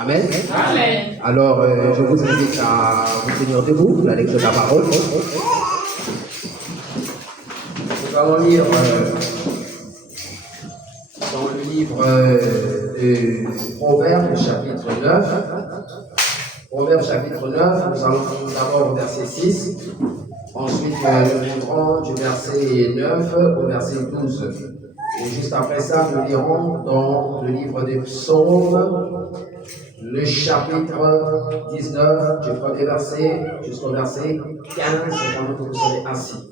Amen. Alors, je vous invite à vous tenir debout, la lecture de la parole. Nous allons lire dans le livre de Proverbes, chapitre 9. Proverbes, chapitre 9, nous allons d'abord au verset 6. Ensuite, nous viendrons du verset 9 au verset 12. Et juste après ça, nous lirons dans le livre des Psaumes, le chapitre 19, du premier verset jusqu'au verset 15, pendant que vous serez assis.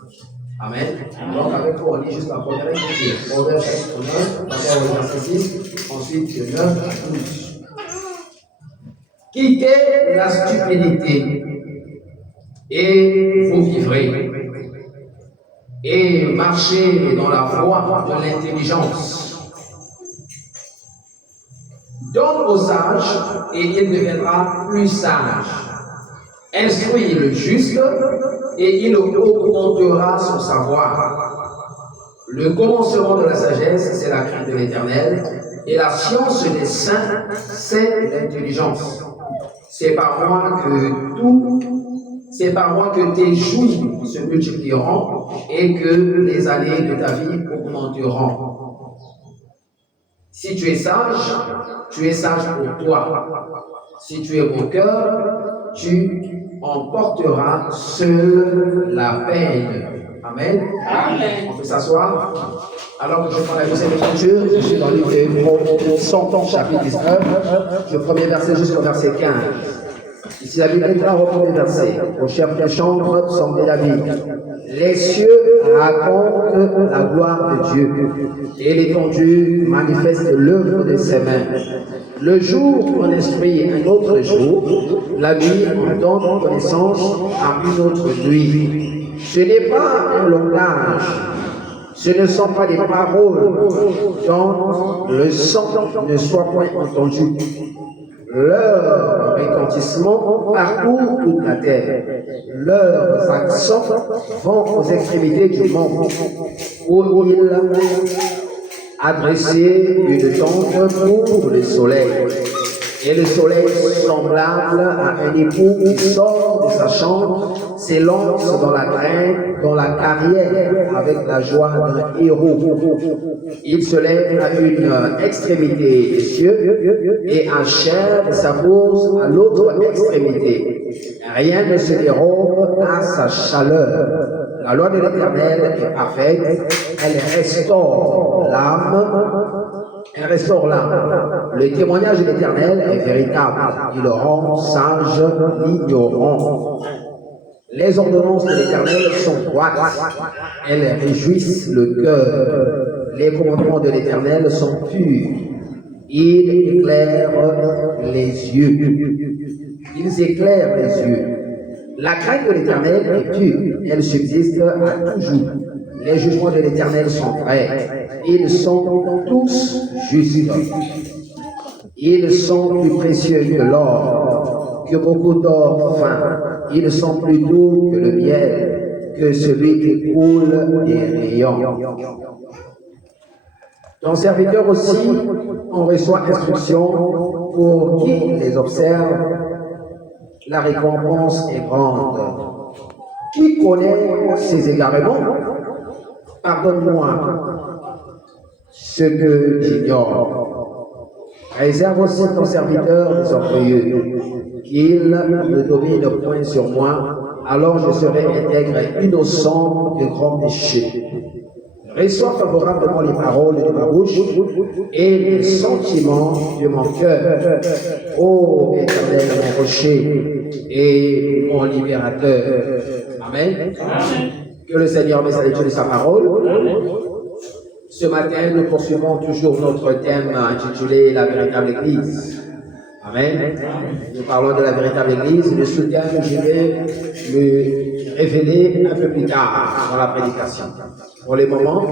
Amen. Donc, avec vous, on lit juste la première écriture. Proverbes, chapitre 9, d'abord au verset 6, ensuite de 9 à 12. Quittez la stupidité et vous vivrez. Et marchez dans la voie de l'intelligence. Donne au sage et il deviendra plus sage. Instruis le juste et il augmentera son savoir. Le commencement de la sagesse, c'est la crainte de l'Éternel, et la science des saints, c'est l'intelligence. C'est par moi que tes jours se multiplieront et que les années de ta vie augmenteront. Si tu es sage pour toi. Si tu es moqueur, tu emporteras seul la peine. Amen. On peut s'asseoir. Alors que je prends la deuxième écriture, je suis dans le livre de Psaumes, chapitre 19, du premier verset jusqu'au verset 15. Ici, la Bible est là, au premier verset. Au chef de chambre, Psaume de David. Les cieux racontent la gloire de Dieu, et l'étendue manifeste l'œuvre de ses mains. Le jour on instruit un autre jour, la nuit on donne connaissance à une autre nuit. Ce n'est pas un langage, ce ne sont pas des paroles dont le son ne soit point entendu. Leur retentissement parcourt toute la terre. Leurs accents vont aux extrémités du monde, où il a dressé une tente pour le soleil. Et le soleil, semblable à un époux qui sort de sa chambre, s'élance dans la carrière avec la joie d'un héros. Il se lève à une extrémité des cieux et achève sa course à l'autre extrémité. Rien ne se dérobe à sa chaleur. La loi de l'Éternel est parfaite, elle restaure l'âme. Le témoignage de l'Éternel est véritable. Il rend sage l'ignorant. Les ordonnances de l'Éternel sont droites. Elles réjouissent le cœur. Les commandements de l'Éternel sont purs. Ils éclairent les yeux. Ils éclairent les yeux. La crainte de l'Éternel est pure. Elle subsiste à toujours. Les jugements de l'Éternel sont vrais. Ils sont tous justes. Ils sont plus précieux que l'or, que beaucoup d'or fin. Ils sont plus doux que le miel, que celui qui coule des rayons. Ton serviteur aussi, on reçoit instruction pour qui les observe. La récompense est grande. Qui connaît ses égarements? Pardonne-moi ce que j'ignore. Réserve aussi ton serviteur des orgueilleux, qu'il ne domine point sur moi, alors je serai intègre et innocent de grands péchés. Reçois favorablement les paroles de ma bouche et les sentiments de mon cœur. Ô Éternel, mon rocher et mon libérateur. Amen. Que le Seigneur mette à l'étude de sa parole. Ce matin, nous poursuivons toujours notre thème intitulé La véritable Église. Amen. Nous parlons de la véritable Église. Le sous-thème, je vais le révéler un peu plus tard dans la prédication. Pour le moment,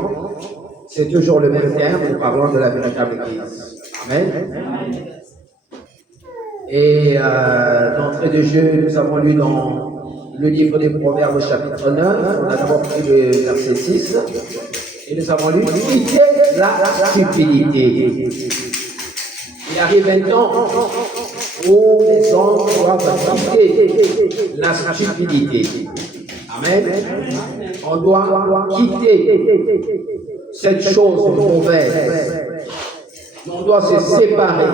c'est toujours le même thème. Nous parlons de la véritable Église. Amen. Et d'entrée de jeu, nous avons lu dans le livre des Proverbes, chapitre 9. On a d'abord pris le verset 6. Et nous avons lu quitter la stupidité. Et arrive un temps où les hommes doivent quitter la stupidité. Amen. On doit quitter cette chose mauvaise. On doit se séparer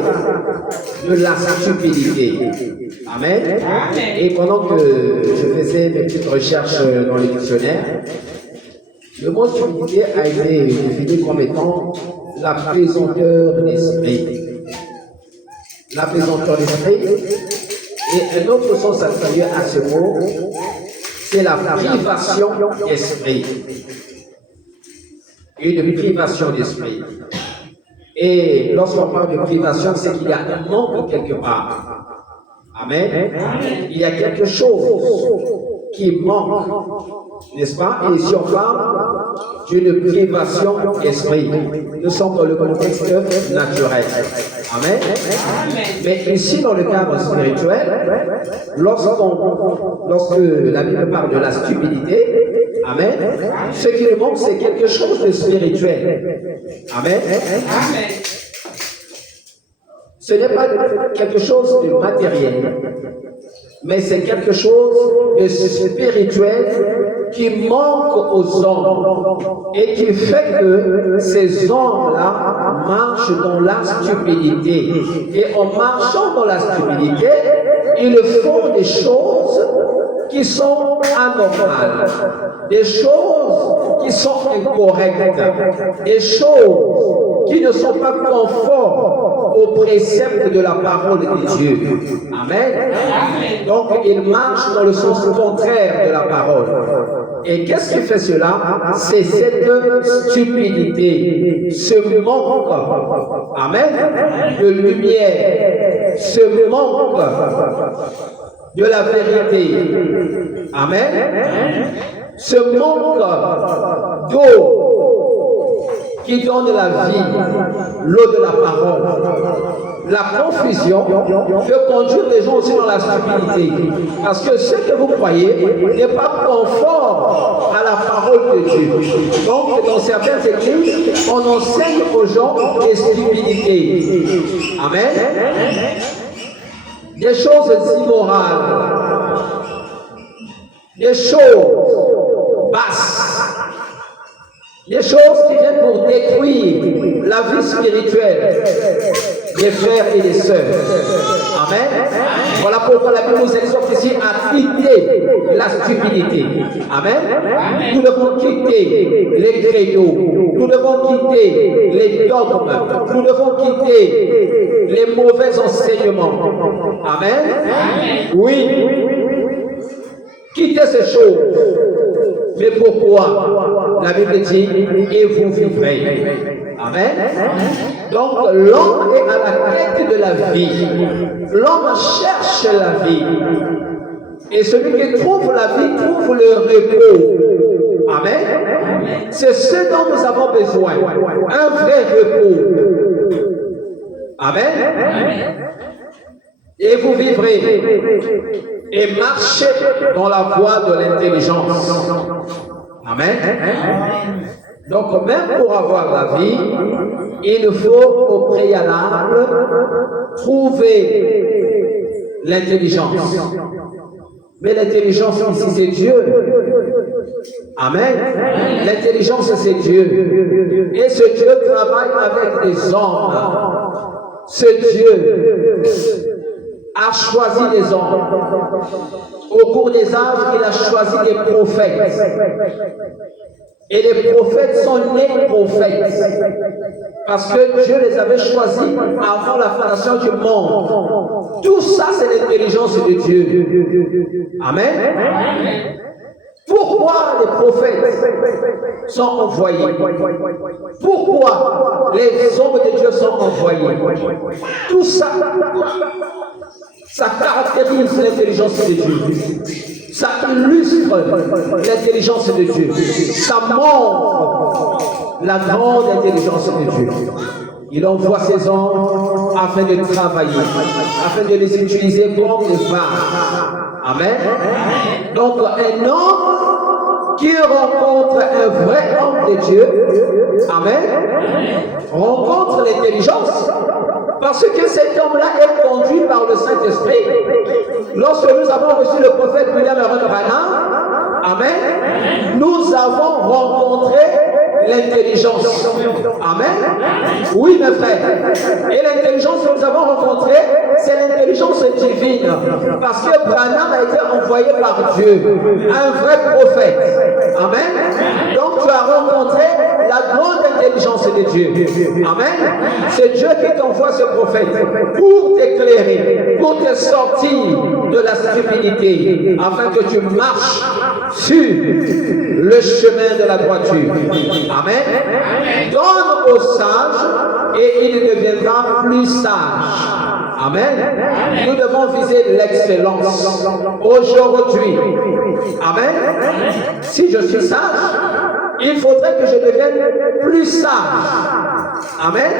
de la stupidité. Amen. Et pendant que je faisais mes petites recherches dans les dictionnaires, le mot stupidité a été défini comme étant la pesanteur d'esprit. La pesanteur d'esprit. Et un autre sens attribué à ce mot, c'est la privation d'esprit. Une privation d'esprit. Et lorsqu'on parle de privation, c'est qu'il y a un manque quelque part. Amen. Il y a quelque chose qui manque, n'est-ce pas? Et ici on parle d'une privation d'esprit. Nous sommes dans le contexte naturel. Amen. Mais ici, dans le cadre spirituel, lorsque la Bible parle de la stupidité, amen, ce qui nous manque, c'est quelque chose de spirituel. Amen. Ce n'est pas quelque chose de matériel, mais c'est quelque chose de spirituel qui manque aux hommes et qui fait que ces hommes-là marchent dans la stupidité. Et en marchant dans la stupidité, ils font des choses qui sont anormales, des choses qui sont incorrectes, des choses qui ne sont pas conformes aux préceptes de la parole de Dieu. Amen. Donc, ils marchent dans le sens contraire de la parole. Et qu'est-ce qui fait cela? C'est cette stupidité, ce manque, amen, de lumière, ce manque de la vérité, amen, ce manque d'eau qui donne la vie, l'eau de la parole. La confusion peut conduire les gens aussi dans la stupidité. Parce que ce que vous croyez n'est pas conforme à la parole de Dieu. Donc, dans certaines églises, on enseigne aux gens des stupidités. Amen. Des choses immorales. Des choses basses. Des choses qui viennent pour détruire la vie spirituelle des frères et des sœurs. Amen. Voilà pourquoi la Bible nous exhorte ici à quitter la stupidité. Amen. Nous devons quitter les credos. Nous devons quitter les dogmes. Nous devons quitter les mauvais enseignements. Amen. Oui. Quittez ces choses. Mais pourquoi? La Bible dit, et vous vivrez. Amen. Donc, l'homme est à la quête de la vie. L'homme cherche la vie. Et celui qui trouve la vie trouve le repos. Amen. C'est ce dont nous avons besoin. Un vrai repos. Amen. Et vous vivrez et marchez dans la voie de l'intelligence. Amen. Donc, même pour avoir la vie, il faut au préalable trouver l'intelligence. Mais l'intelligence ici, c'est Dieu. Amen. L'intelligence, c'est Dieu. Et ce Dieu travaille avec des hommes. Ce Dieu a choisi des hommes. Au cours des âges, il a choisi des prophètes. Et les prophètes sont nés prophètes. Parce que Dieu les avait choisis avant la fondation du monde. Tout ça, c'est l'intelligence de Dieu. Amen. Pourquoi les prophètes sont envoyés? Pourquoi les hommes de Dieu sont envoyés? Tout ça, ça caractérise l'intelligence de Dieu. Ça illustre l'intelligence de Dieu. Ça montre la grande intelligence de Dieu. Il envoie ses hommes afin de travailler, afin de les utiliser comme des femmes. Amen. Donc, un homme qui rencontre un vrai homme de Dieu, amen, rencontre l'intelligence. Parce que cet homme-là est conduit par le Saint-Esprit. Lorsque nous avons reçu le prophète William Aaron Branham, amen, nous avons rencontré l'intelligence. Amen. Oui, mes frères. Et l'intelligence que nous avons rencontrée, c'est l'intelligence divine. Parce que Branham a été envoyé par Dieu, un vrai prophète. Amen. Donc tu as rencontré la grande intelligence de Dieu. Amen. C'est Dieu qui t'envoie ce prophète pour t'éclairer, pour te sortir de la stupidité, afin que tu marches sur le chemin de la droiture. Amen. Donne au sage et il deviendra plus sage. Amen. Nous devons viser l'excellence aujourd'hui. Amen. Si je suis sage, il faudrait que je devienne plus sage. Amen.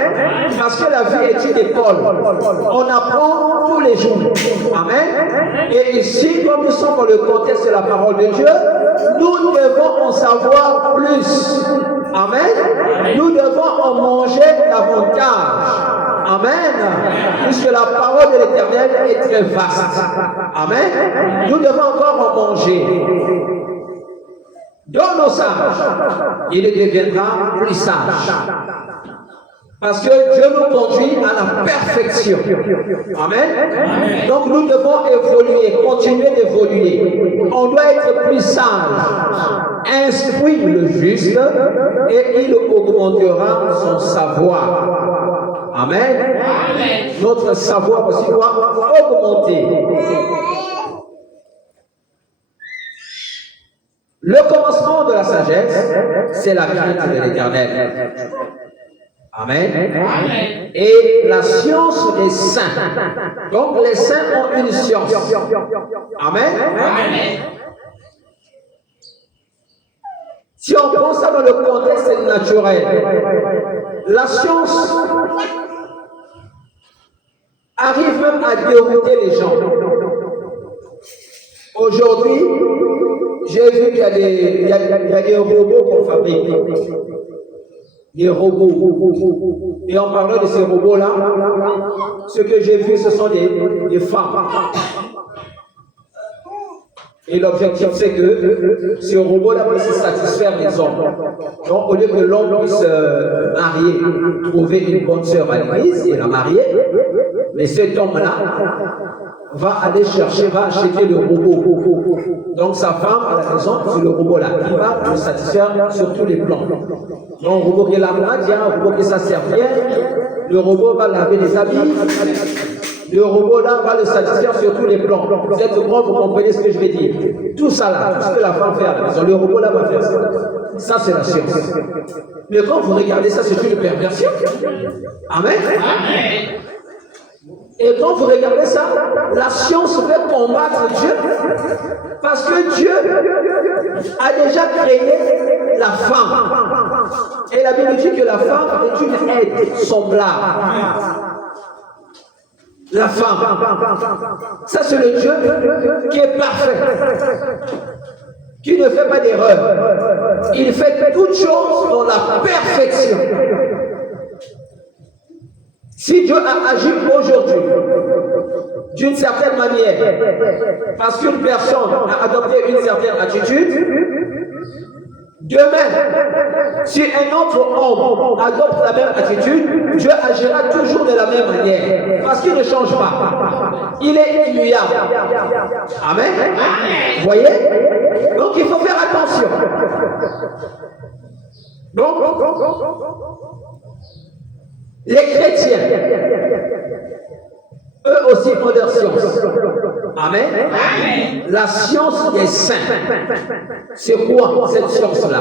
Parce que la vie est une école. On apprend tous les jours. Amen. Et ici, comme nous sommes dans le contexte de la parole de Dieu, nous devons en savoir plus. Amen. Nous devons en manger davantage. Amen. Puisque la parole de l'Éternel est très vaste. Amen. Nous devons encore en manger. Donne au sage, il deviendra plus sage. Parce que Dieu nous conduit à la perfection. Amen. Donc nous devons évoluer, continuer d'évoluer. On doit être plus sage. Instruit le juste et il augmentera son savoir. Amen. Notre savoir aussi doit augmenter. Le commencement de la sagesse, c'est la crainte de l'Éternel. Amen. Et la science des saints. Donc les saints ont une science. Amen. Si on prend ça dans le contexte naturel, la science arrive même à dérouter les gens. Aujourd'hui, j'ai vu qu'il y a des robots qu'on fabrique. Des robots. Et en parlant de ces robots-là, ce que j'ai vu, ce sont des femmes. Et l'objectif, c'est que ce robot-là puisse satisfaire les hommes. Donc, au lieu que l'homme puisse marier, trouver une bonne sœur à l'église et la marier, mais cet homme-là va aller chercher, va acheter le robot. Donc, sa femme à la maison, c'est le robot-là qui va le satisfaire sur tous les plans. Donc, le robot qui est là, il y a un robot qui est sa servière, le robot va laver les habits. Le robot là va le satisfaire sur tous les plans. Vous êtes au courant, vous comprenez ce que je vais dire. Tout ça là, tout ce que la femme fait à la maison, le robot là va faire ça. Ça c'est la science. Mais quand vous regardez ça, c'est une perversion. Amen. Et quand vous regardez ça, la science veut combattre Dieu. Parce que Dieu a déjà créé la femme. Et la Bible dit que la femme est une aide semblable. La femme. Ça, c'est le Dieu qui est parfait, qui ne fait pas d'erreur. Il fait toutes choses dans la perfection. Si Dieu a agi aujourd'hui d'une certaine manière, parce qu'une personne a adopté une certaine attitude, demain, si un autre homme adopte la même attitude, Dieu agira toujours de la même manière. Parce qu'il ne change pas. Il est immuable. Amen. Vous voyez? Donc il faut faire attention. Donc, les chrétiens, eux aussi ont leur science. Amen. La science des saints. C'est quoi cette science-là?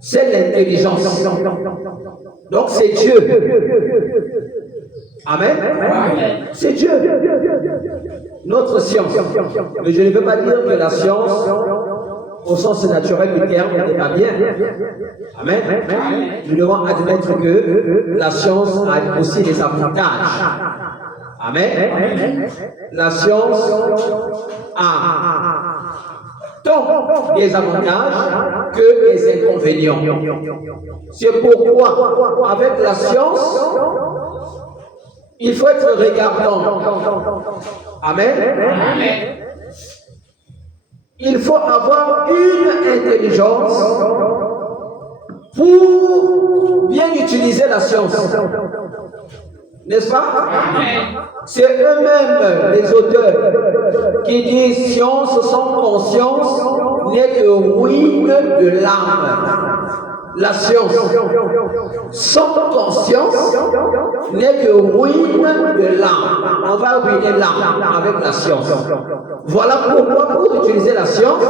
C'est l'intelligence. Donc c'est Dieu. Amen. C'est Dieu. Notre science. Mais je ne veux pas dire que la science, au sens naturel du terme, n'est pas bien. Amen. Nous devons admettre que la science a aussi des avantages. Amen. La science a tant des avantages que des inconvénients. C'est pourquoi, avec la science, Il faut être regardant. Amen. Il faut avoir une intelligence pour bien utiliser la science. N'est-ce pas? C'est eux-mêmes, les auteurs, qui disent science sans conscience n'est que ruine de l'âme. La science sans conscience n'est que ruine de l'âme. On va ruiner l'âme avec la science. Voilà pourquoi, pour utiliser la science,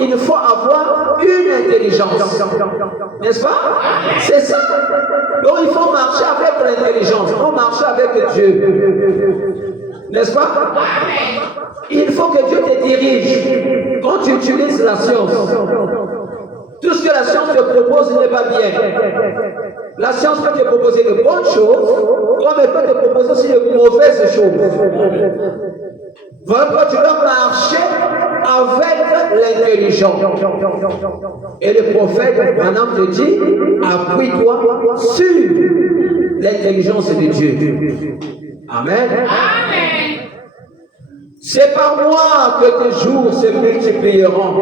il faut avoir une intelligence. N'est-ce pas? C'est ça. Donc il faut marcher avec l'intelligence. On marche avec Dieu. N'est-ce pas? Il faut que Dieu te dirige quand tu utilises la science. Tout ce que la science te propose n'est pas bien. La science peut te proposer de bonnes choses, comme elle peut te proposer aussi de mauvaises choses. Voilà pourquoi tu dois marcher avec l'intelligence. Et le prophète Branham te dit, appuie-toi sur l'intelligence de Dieu. Amen. C'est par moi que tes jours se multiplieront.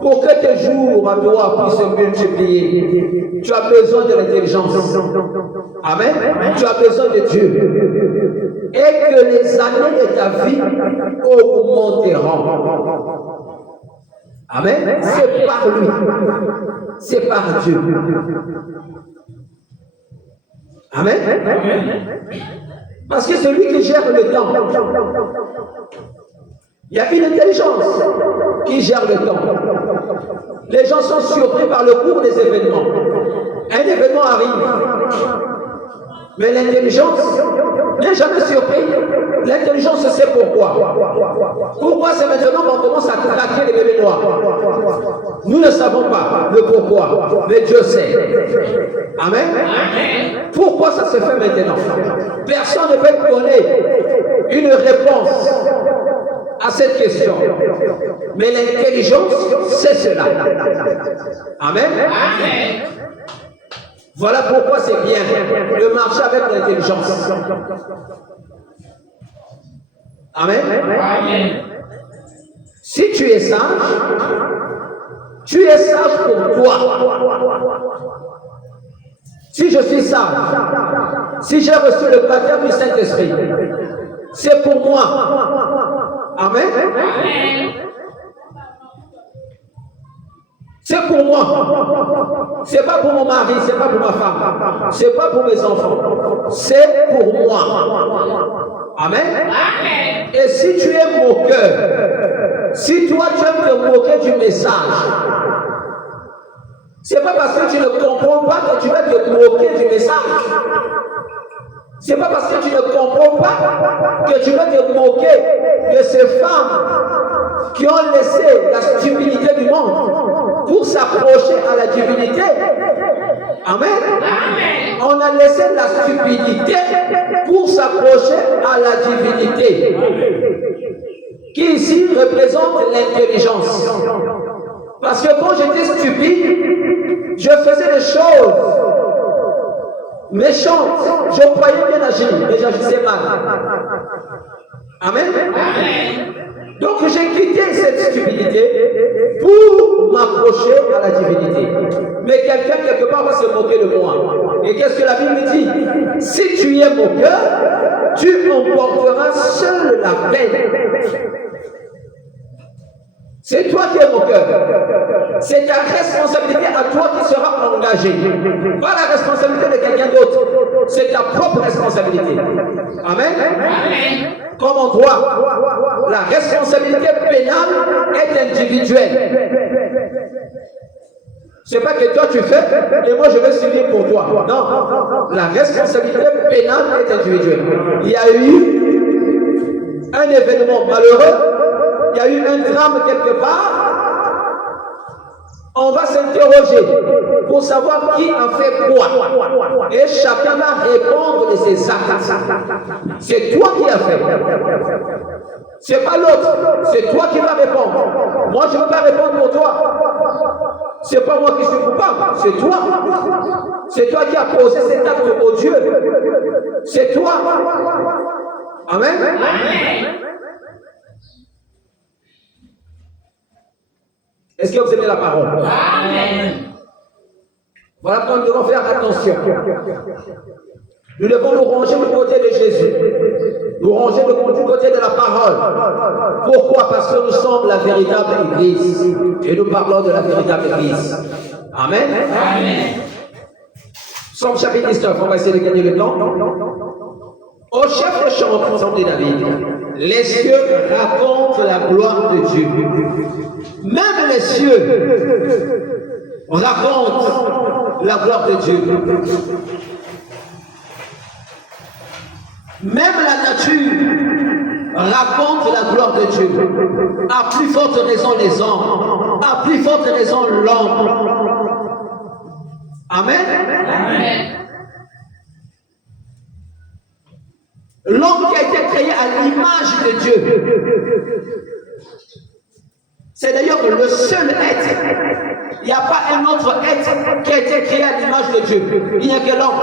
Pour que tes jours à toi puissent se multiplier, tu as besoin de l'intelligence. Amen. Tu as besoin de Dieu. Et que les années de ta vie augmenteront. Amen. C'est par lui. C'est par Dieu. Amen. Parce que c'est lui qui gère le temps. Il y a une intelligence qui gère le temps. Les gens sont surpris par le cours des événements. Un événement arrive. Mais l'intelligence n'est jamais surpris. L'intelligence sait pourquoi. Pourquoi c'est maintenant qu'on commence à traquer les bébés noirs? Nous ne savons pas le pourquoi, mais Dieu sait. Amen. Pourquoi ça se fait maintenant? Personne ne peut donner une réponse à cette question. Mais l'intelligence, c'est cela. Amen. Voilà pourquoi c'est bien de marcher avec l'intelligence. Amen. Si tu es sage pour toi. Si je suis sage, si j'ai reçu le baptême du Saint-Esprit, c'est pour moi. Amen. C'est pour moi. C'est pas pour mon mari, c'est pas pour ma femme, c'est pas pour mes enfants. C'est pour moi. Amen. Et si tu es moqueur, si toi tu aimes te moquer du message, c'est pas parce que tu ne comprends pas que tu vas te moquer du message. C'est pas parce que tu ne comprends pas que tu vas te moquer de ces femmes qui ont laissé la stupidité du monde pour s'approcher à la divinité. Amen. On a laissé la stupidité pour s'approcher à la divinité, qui ici représente l'intelligence. Parce que quand j'étais stupide, je faisais des choses méchantes. Je croyais bien agir, mais j'agissais mal. Amen. Donc j'ai quitté cette stupidité pour m'approcher à la divinité. Mais quelqu'un quelque part va se moquer de moi. Et qu'est-ce que la Bible dit? Si tu es moqueur, tu emporteras seul la peine. C'est toi qui es moqueur. C'est ta responsabilité à toi qui sera engagée. Pas la responsabilité de quelqu'un d'autre. C'est ta propre responsabilité. Amen. Comme on doit. La responsabilité pénale est individuelle. C'est pas que toi tu fais et moi je vais subir pour toi. Non. La responsabilité pénale est individuelle. Il y a eu un événement malheureux. Il y a eu un drame quelque part. On va s'interroger pour savoir qui a fait quoi. Et chacun va répondre de ses actes. C'est toi qui as fait. C'est pas l'autre. C'est toi qui vas répondre. Moi, je ne peux pas répondre pour toi. C'est pas moi qui suis coupable. C'est toi. C'est toi qui as posé cet acte odieux. c'est toi. Amen. Est-ce que vous aimez la parole? Amen. Voilà pourquoi nous devons faire attention. Nous devons nous ranger du côté de Jésus. Nous ranger du côté de la parole. Pourquoi? Parce que nous sommes la véritable Église. Et nous parlons de la véritable Église. Amen. Amen. Psaume chapitre 19, on va essayer de gagner le temps. Au chef de chant, Psaume de David, les cieux racontent la gloire de Dieu. Même les cieux racontent la gloire de Dieu. Même la nature raconte la gloire de Dieu. À plus forte raison les hommes, à plus forte raison l'homme. Amen. Amen. L'homme qui a été créé à l'image de Dieu. C'est d'ailleurs le seul être. Il n'y a pas un autre être qui a été créé à l'image de Dieu. Il n'y a que l'homme.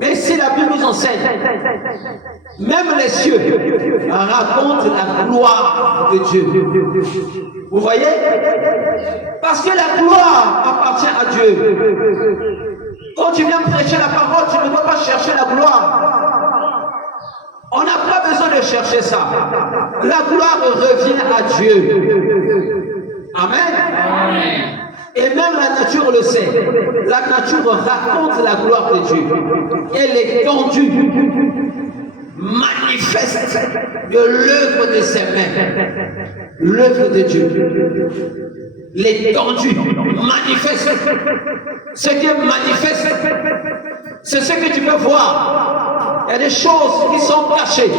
Mais si la Bible nous enseigne, même les cieux racontent la gloire de Dieu. Vous voyez? Parce que la gloire appartient à Dieu. Quand tu viens prêcher la parole, tu ne dois pas chercher la gloire. On n'a pas besoin de chercher ça. La gloire revient à Dieu. Amen. Et même la nature le sait. La nature raconte la gloire de Dieu. Et l'étendue manifeste de l'œuvre de ses mains. L'œuvre de Dieu. L'étendue manifeste. Ce qui est manifeste, c'est ce que tu peux voir. Il y a des choses qui sont cachées.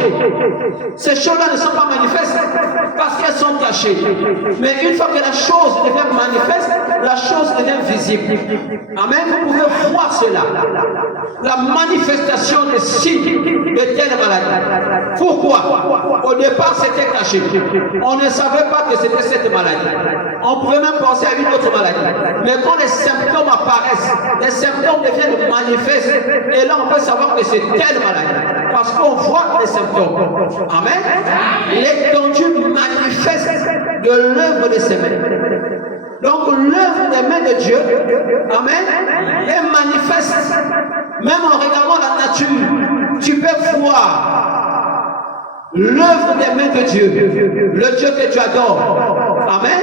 Ces choses-là ne sont pas manifestes parce qu'elles sont cachées. Mais une fois que la chose devient manifeste, la chose devient visible. Amen. Vous pouvez voir cela. La manifestation des signes de telle maladie. Pourquoi? Au départ, c'était caché. On ne savait pas que c'était cette maladie. On pouvait même penser à une autre maladie. Mais quand les symptômes apparaissent, les symptômes deviennent manifestes. Et là, on peut savoir que c'est telle maladie. Parce qu'on voit les symptômes. Amen. L'étendue manifeste de l'œuvre de ses mains. Donc l'œuvre des mains de Dieu, amen, est manifeste. Même en regardant la nature, tu peux voir l'œuvre des mains de Dieu, le Dieu que tu adores. Amen.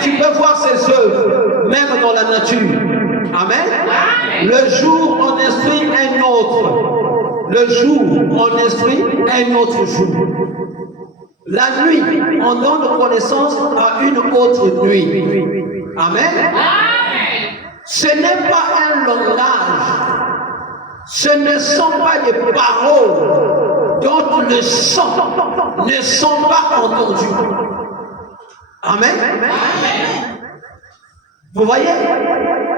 Tu peux voir ses œuvres, même dans la nature. Amen. Le jour, on instruit un autre. Le jour, on instruit un autre jour. La nuit, on donne connaissance à une autre nuit. Amen. Ce n'est pas un langage. Ce ne sont pas des paroles dont le son ne sont pas entendus. Amen. Vous voyez,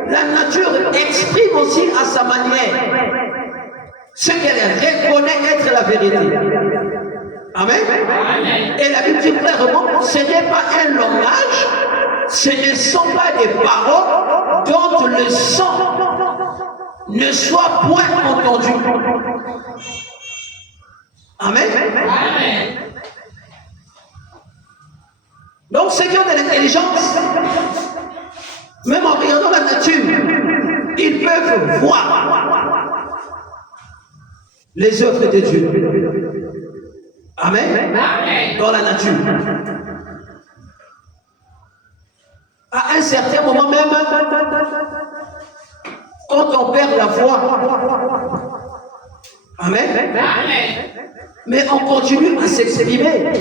la nature exprime aussi à sa manière ce qu'elle reconnaît être la vérité. Amen. Et la Bible dit clairement, ce n'est pas un langage, ce ne sont pas des paroles dont le son ne soit point entendu. Amen. Donc ceux qui ont de l'intelligence, même en regardant la nature, ils peuvent voir les œuvres de Dieu. Amen. Dans la nature. À un certain moment même, quand on perd la foi, amen, mais on continue à s'exprimer.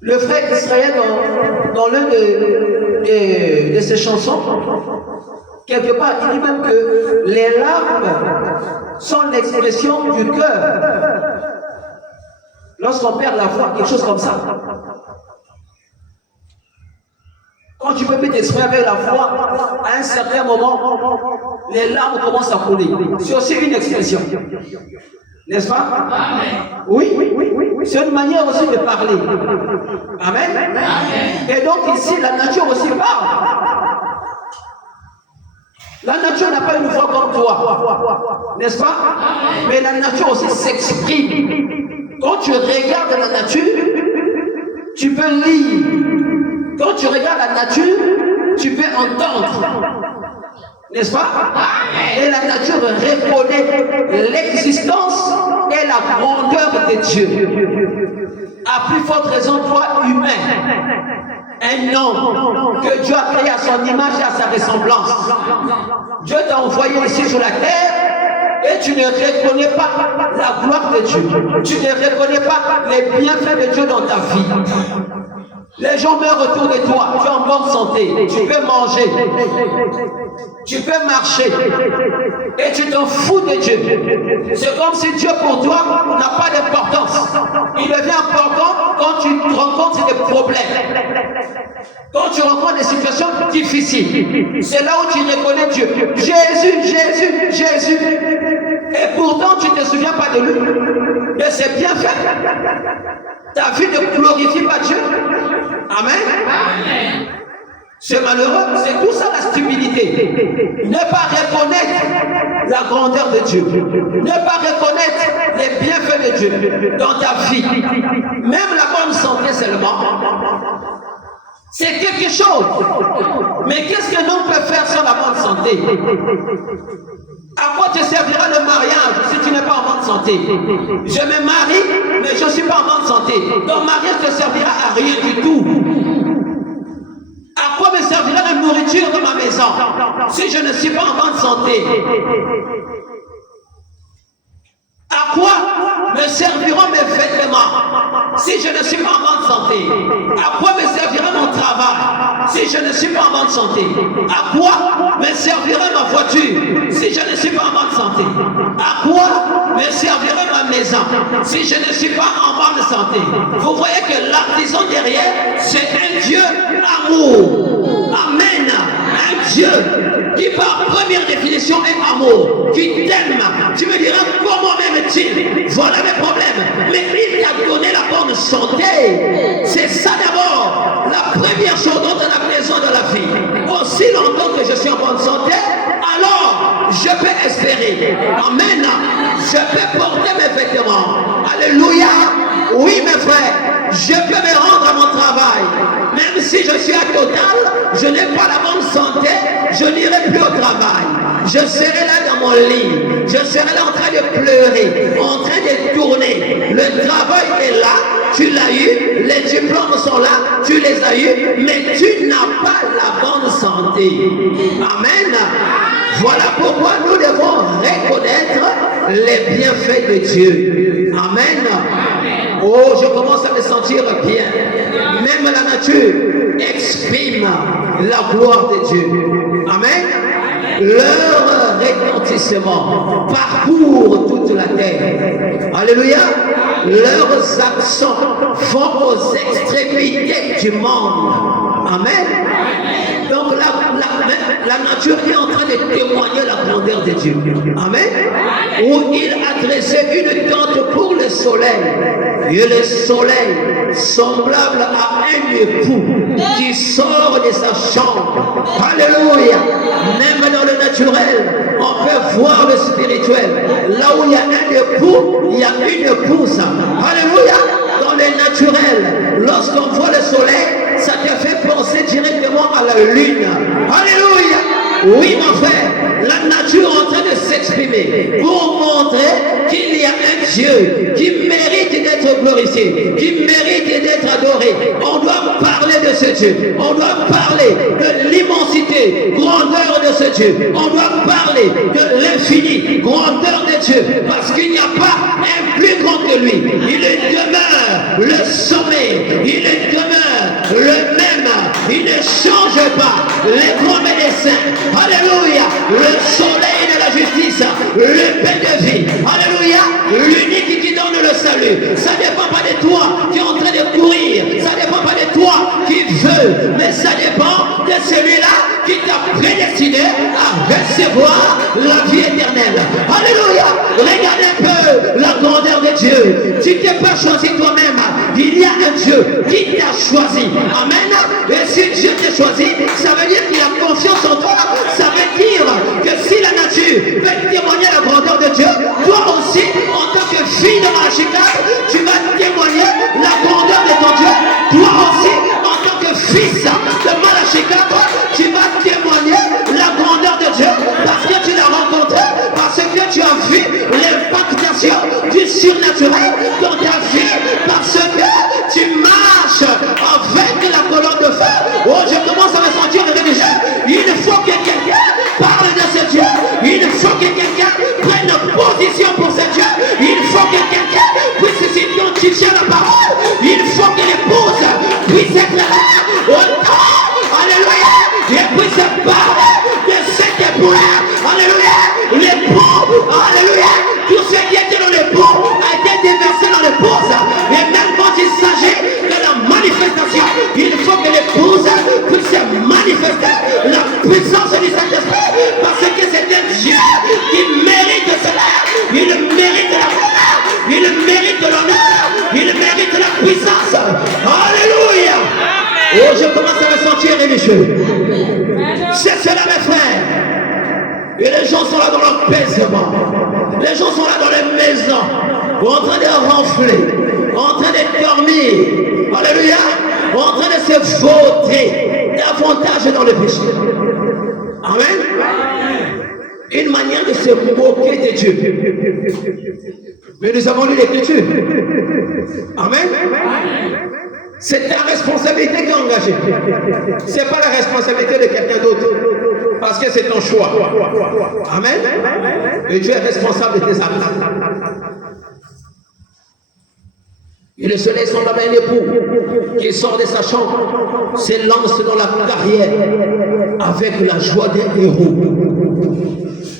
Le frère Israël, dans l'une de ses chansons, quelque part, il dit même que les larmes sont l'expression du cœur. Lorsqu'on perd la foi, quelque chose comme ça. Quand tu peux plus t'exprimer avec la foi, à un certain moment, les larmes commencent à couler. C'est aussi une expression. N'est-ce pas? Oui. C'est une manière aussi de parler. Amen. Et donc ici, la nature aussi parle. La nature n'a pas une voix comme toi, n'est-ce pas? Mais la nature aussi s'exprime. Quand tu regardes la nature, tu peux lire. Quand tu regardes la nature, tu peux entendre. N'est-ce pas? Et la nature reconnaît l'existence et la grandeur de Dieu. À plus forte raison, toi, humain, un homme que Dieu a créé à son image et à sa ressemblance. Dieu t'a envoyé ici sur la terre et tu ne reconnais pas la gloire de Dieu. Tu ne reconnais pas les bienfaits de Dieu dans ta vie. Les gens meurent autour de toi, tu es en bonne santé, tu peux manger, tu peux marcher, et tu t'en fous de Dieu. C'est comme si Dieu pour toi n'a pas d'importance. Il devient important quand tu rencontres des problèmes, quand tu rencontres des situations difficiles. C'est là où tu reconnais Dieu. Jésus, Jésus, Jésus. Et pourtant tu ne te souviens pas de lui. Mais c'est bien fait. Ta vie ne glorifie pas Dieu. Amen. C'est malheureux, c'est tout ça la stupidité. Ne pas reconnaître la grandeur de Dieu. Ne pas reconnaître les bienfaits de Dieu dans ta vie. Même la bonne santé seulement. C'est quelque chose. Mais qu'est-ce que l'homme peut faire sans la bonne santé? À quoi te servira le mariage si tu n'es pas en bonne santé? Je me marie, mais je ne suis pas en bonne santé. Ton mariage ne te servira à rien du tout. À quoi me servira la nourriture de ma maison si je ne suis pas en bonne santé? À quoi me serviront mes vêtements si je ne suis pas en bonne santé? À quoi me servira mon travail si je ne suis pas en bonne santé? À quoi me servira ma voiture si je ne suis pas en bonne santé? À quoi me servira ma maison si je ne suis pas en bonne santé? Vous voyez que l'artisan derrière, c'est un Dieu amour. Amen. Un Dieu qui par première définition est amour, qui t'aime. Tu me diras comment m'aime-t-il? Voilà mes problèmes. Mais il t'a donné la bonne santé. C'est ça d'abord la première chose dont on a besoin dans la vie. Aussi longtemps que je suis en bonne santé, alors je peux espérer. Amen. Je peux porter mes vêtements. Alléluia. Oui mes frères, je peux me rendre à mon travail. Même si je suis à Total, je n'ai pas la bonne santé, je n'irai plus au travail. Je serai là dans mon lit, je serai là en train de pleurer, en train de tourner. Le travail est là, tu l'as eu, les diplômes sont là, tu les as eus, mais tu n'as pas la bonne santé. Amen. Voilà pourquoi nous devons reconnaître les bienfaits de Dieu. Amen. Oh, je commence à me sentir bien. Même la nature exprime la gloire de Dieu. Amen. Leur retentissement parcourt toute la terre. Alléluia. Leurs accents vont aux extrémités du monde. Amen. Donc la nature est en train de témoigner la grandeur de Dieu. Amen. Où il a dressé une tente pour le soleil. Et le soleil, semblable à un époux qui sort de sa chambre. Alléluia. Même dans le naturel, on peut voir le spirituel. Là où il y a un époux, il y a une épouse. Alléluia. Dans le naturel, lorsqu'on voit le soleil, ça te fait penser directement à la lune. Alléluia. Oui, mon frère, la nature est en train de s'exprimer pour montrer qu'il y a un Dieu qui mérite d'être glorifié, qui mérite d'être adoré. On doit parler de ce Dieu. On doit parler de l'immensité, grandeur de ce Dieu. On doit parler de l'infini, grandeur de Dieu. Parce qu'il n'y a pas un plus grand que lui. Il demeure le sommet. Il demeure le même. Il ne change pas. Les grands médecins. Alléluia. Le soleil de la justice. Le paix de vie. Alléluia. L'unique qui donne le salut. Ça ne dépend pas de toi qui est en train de courir. Ça ne dépend pas de toi qui veut. Mais ça dépend de celui-là qui t'a prédestiné à recevoir la vie éternelle. Alléluia. Regarde un peu la grandeur de Dieu. Tu ne t'es pas choisi toi-même. Il y a un Dieu qui t'a choisi. Amen. Et si Dieu t'a choisi, ça veut dire qu'il a confiance en toi. Ça veut dire fais témoigner la grandeur de Dieu, toi aussi, en tant que fille de Malachikat, tu vas témoigner la grandeur de ton Dieu. Toi aussi, en tant que fils de Malachikat, tu vas témoigner la grandeur de Dieu parce que tu l'as rencontré, parce que tu as vu l'impactation du surnaturel dans ta vie, parce que tu marches avec la colonne de feu. Oh, je commence à me sentir religieux. Il faut que quelqu'un parle de ce Dieu. Il faut que quelqu'un prenne position pour ce Dieu. Il faut que quelqu'un puisse s'identifier à la parole. Il faut que l'épouse puisse être là. Alléluia. Et puisse parler de cet époux. Alléluia. L'époux. Alléluia. Tout ce qui était dans l'époux a été déversé dans l'épouse. Et même quand il s'agit de la manifestation, il faut que l'épouse puisse manifester la puissance du Saint-Esprit. Parce que c'est un Dieu qui mérite cela. Il mérite la gloire. Il mérite l'honneur. Il mérite la puissance. Alléluia. Oh, je commence à me sentir religieux. C'est cela, mes frères. Et les gens sont là dans leur paisement. Les gens sont là dans les maisons, en train de renfler, en train de dormir. Alléluia. En train de se voter davantage dans le péché. Amen. Une manière de se moquer de Dieu. Mais nous avons lu l'Écriture. Amen. C'est ta responsabilité qui est engagée. Ce n'est pas la responsabilité de quelqu'un d'autre. Parce que c'est ton choix. Amen. Et Dieu est responsable de tes actes. Et le soleil semble un époux qui sort de sa chambre, s'élance dans la carrière avec la joie des héros.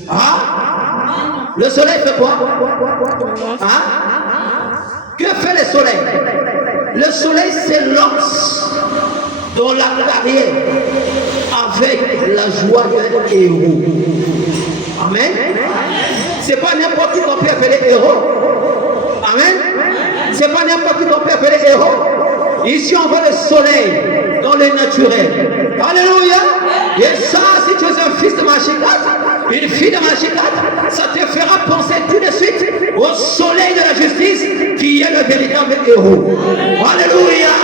Ah? Le soleil fait quoi? Ah? Que fait le soleil? Le soleil s'élance dans la carrière avec la joie d'un héros. Amen. C'est pas n'importe qui qu'on peut appeler héros. Amen. C'est pas n'importe qui qu'on peut appeler héros. Ici on voit le soleil dans le naturel. Alléluia. Et ça, si tu es un fils de Malachikat, une fille de Malachikat, ça te fera penser tout de suite au soleil de la justice qui est le véritable héros. Alléluia.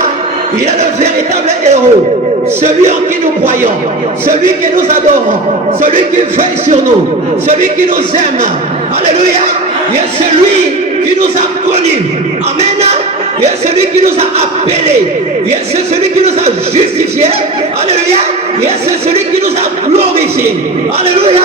Il est le véritable héros, celui en qui nous croyons, celui que nous adorons, celui qui veille sur nous, celui qui nous aime. Alléluia. Il est celui qui nous a connus. Amen. Il est celui qui nous a appelés. Il est celui qui nous a justifiés. Alléluia. Il est celui qui nous a glorifiés. Alléluia.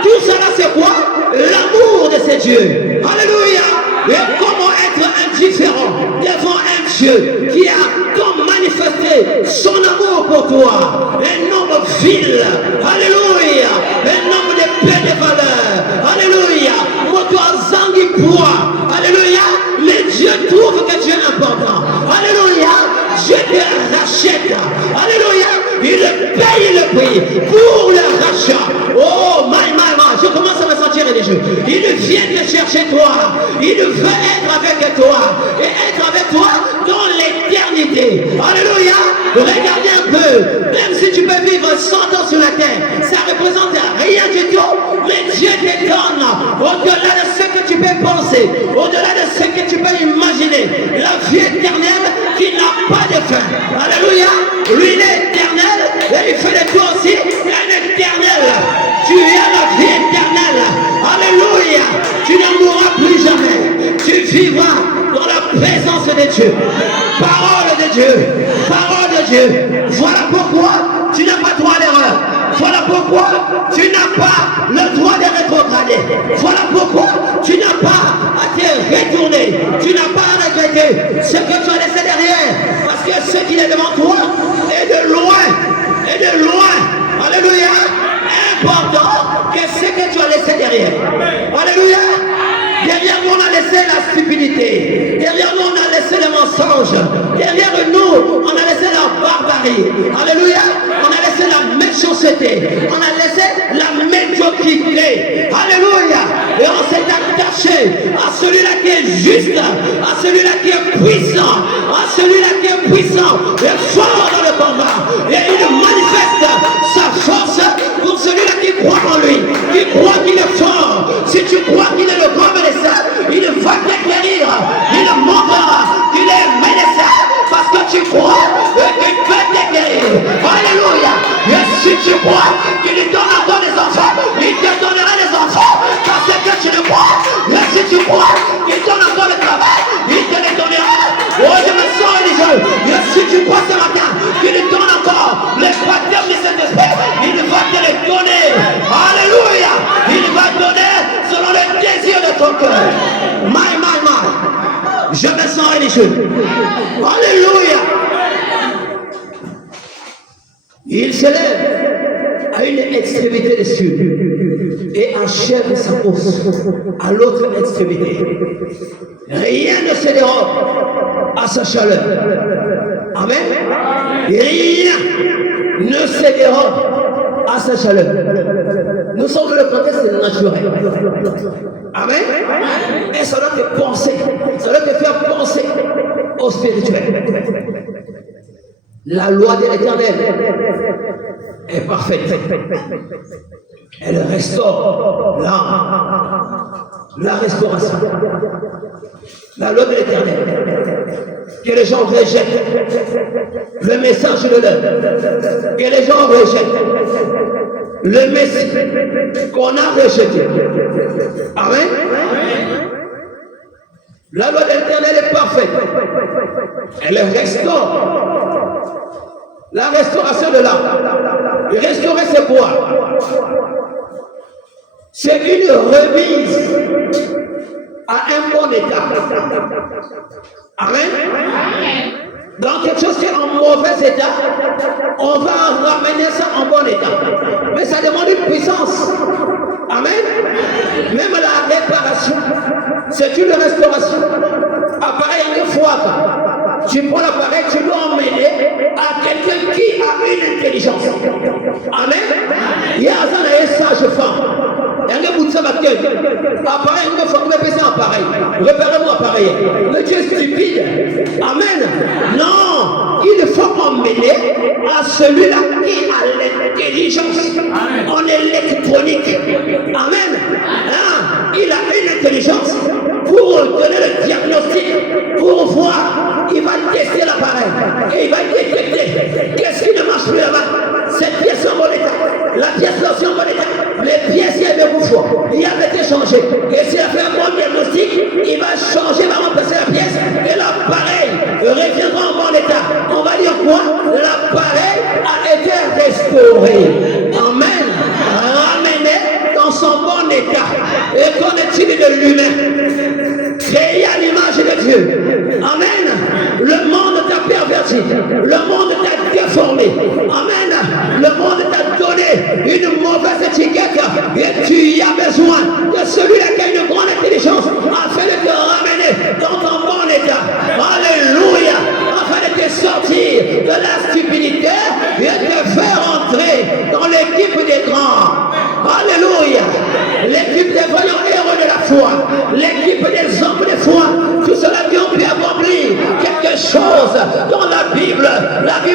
Tout cela c'est quoi? L'amour de ces dieux. Alléluia. Et comment être indifférent devant un Dieu qui a comme manifesté son amour pour toi. Un homme vil. Alléluia. Un homme de paix de valeur. Alléluia. Motoazangi poids. Alléluia. Mais Dieu trouve que tu es important. Alléluia. Dieu te rachète. Alléluia. Il paye le prix pour le rachat. Oh, my. Je commence à me sentir religieux. Il vient te chercher toi. Il veut être avec toi. Et être avec toi dans l'éternité. Alléluia. Regardez un peu. Même si tu peux vivre 100 ans sur la terre, ça représente rien du tout. Mais Dieu te donne au-delà de ce que tu peux penser, au-delà de ce que tu peux imaginer, la vie éternelle qui n'a pas de fin. Alléluia. Lui, il est éternel. Et il fait de toi aussi un éternel. Tu es la vie éternelle. Alléluia. Tu ne mourras plus jamais. Tu vivras dans la présence de Dieu. Parole de Dieu. Parole de Dieu. Voilà pourquoi tu n'as pas droit à l'erreur. Voilà pourquoi tu n'as pas le droit de rétrograder. Voilà pourquoi tu n'as pas à te retourner. Tu n'as pas à regretter ce que tu as laissé derrière. Parce que ce qui est devant toi est de loin. Et de loin. Alléluia. Important que ce que tu as laissé derrière. Alléluia. Derrière nous, on a laissé la stupidité. Derrière nous, on a laissé le mensonge. Derrière nous, on a laissé la barbarie. Alléluia. On a laissé la méchanceté. On a laissé la médiocrité. Alléluia. Et on s'est attaché à celui-là qui est juste, à celui-là qui est puissant, à celui-là qui est puissant et fort dans le combat. Et il manifeste sa force pour celui-là qui croit en lui, qui croit qu'il est fort. Je me sens religieux. Alléluia. Il s'élève à une extrémité des cieux et achève sa course à l'autre extrémité. Rien ne se dérobe à sa chaleur. Amen. Rien ne se dérobe à sa chaleur. Nous sommes dans le contexte naturel. Amen. Et ça doit te penser, ça doit te faire penser au spirituel. La loi de l'Éternel est parfaite. Elle restaure la restauration. La loi de l'Éternel. Que les gens rejettent le message de l'heure. Que les gens rejettent le message qu'on a rejeté. Amen. La loi de l'Éternel est parfaite. Elle restaure. La restauration de l'âme. Restaurer, c'est quoi? C'est une remise à un bon état. Amen. Dans quelque chose qui est en mauvais état, on va ramener ça en bon état. Mais ça demande une puissance. Amen. Même la réparation, c'est une restauration. Appareil en fois. Tu prends l'appareil, tu dois emmener à quelqu'un qui a une intelligence. Amen. Il y a un sage-femme. Il y a un bout de appareil, il faut que vous appareil. Réparez-moi appareil. Mais tu es stupide. Amen. Non. Il faut emmener à celui-là qui a l'intelligence en électronique. Amen. Hein? Il a une intelligence pour donner le diagnostic, pour voir. Il va tester l'appareil et il va détecter qu'est-ce qui ne marche plus là-bas. Cette pièce est en bon état, la pièce là aussi en bon état, les pièces il y avait beaucoup fois, il avait été changé. Et s'il a fait un bon diagnostic, il va changer, va remplacer la pièce et l'appareil reviendra en bon état. On va dire quoi? L'appareil a été restauré. Amen. Ramené dans son bon état. Et qu'en est-il de l'humain? Créé à l'image de Dieu. Amen. Le monde t'a perverti. Le monde t'a déformé. Amen. Le monde t'a donné une mauvaise étiquette. Et tu y as besoin de celui-là qui a une grande intelligence afin de te ramener dans ton bon état. Alléluia. Afin de te sortir de la stupidité et de te faire entrer dans l'équipe des grands. Alléluia. L'équipe des voyants héros de la foi. L'équipe des hommes de foi. Tout cela qui ont pu accomplir quelque chose dans la Bible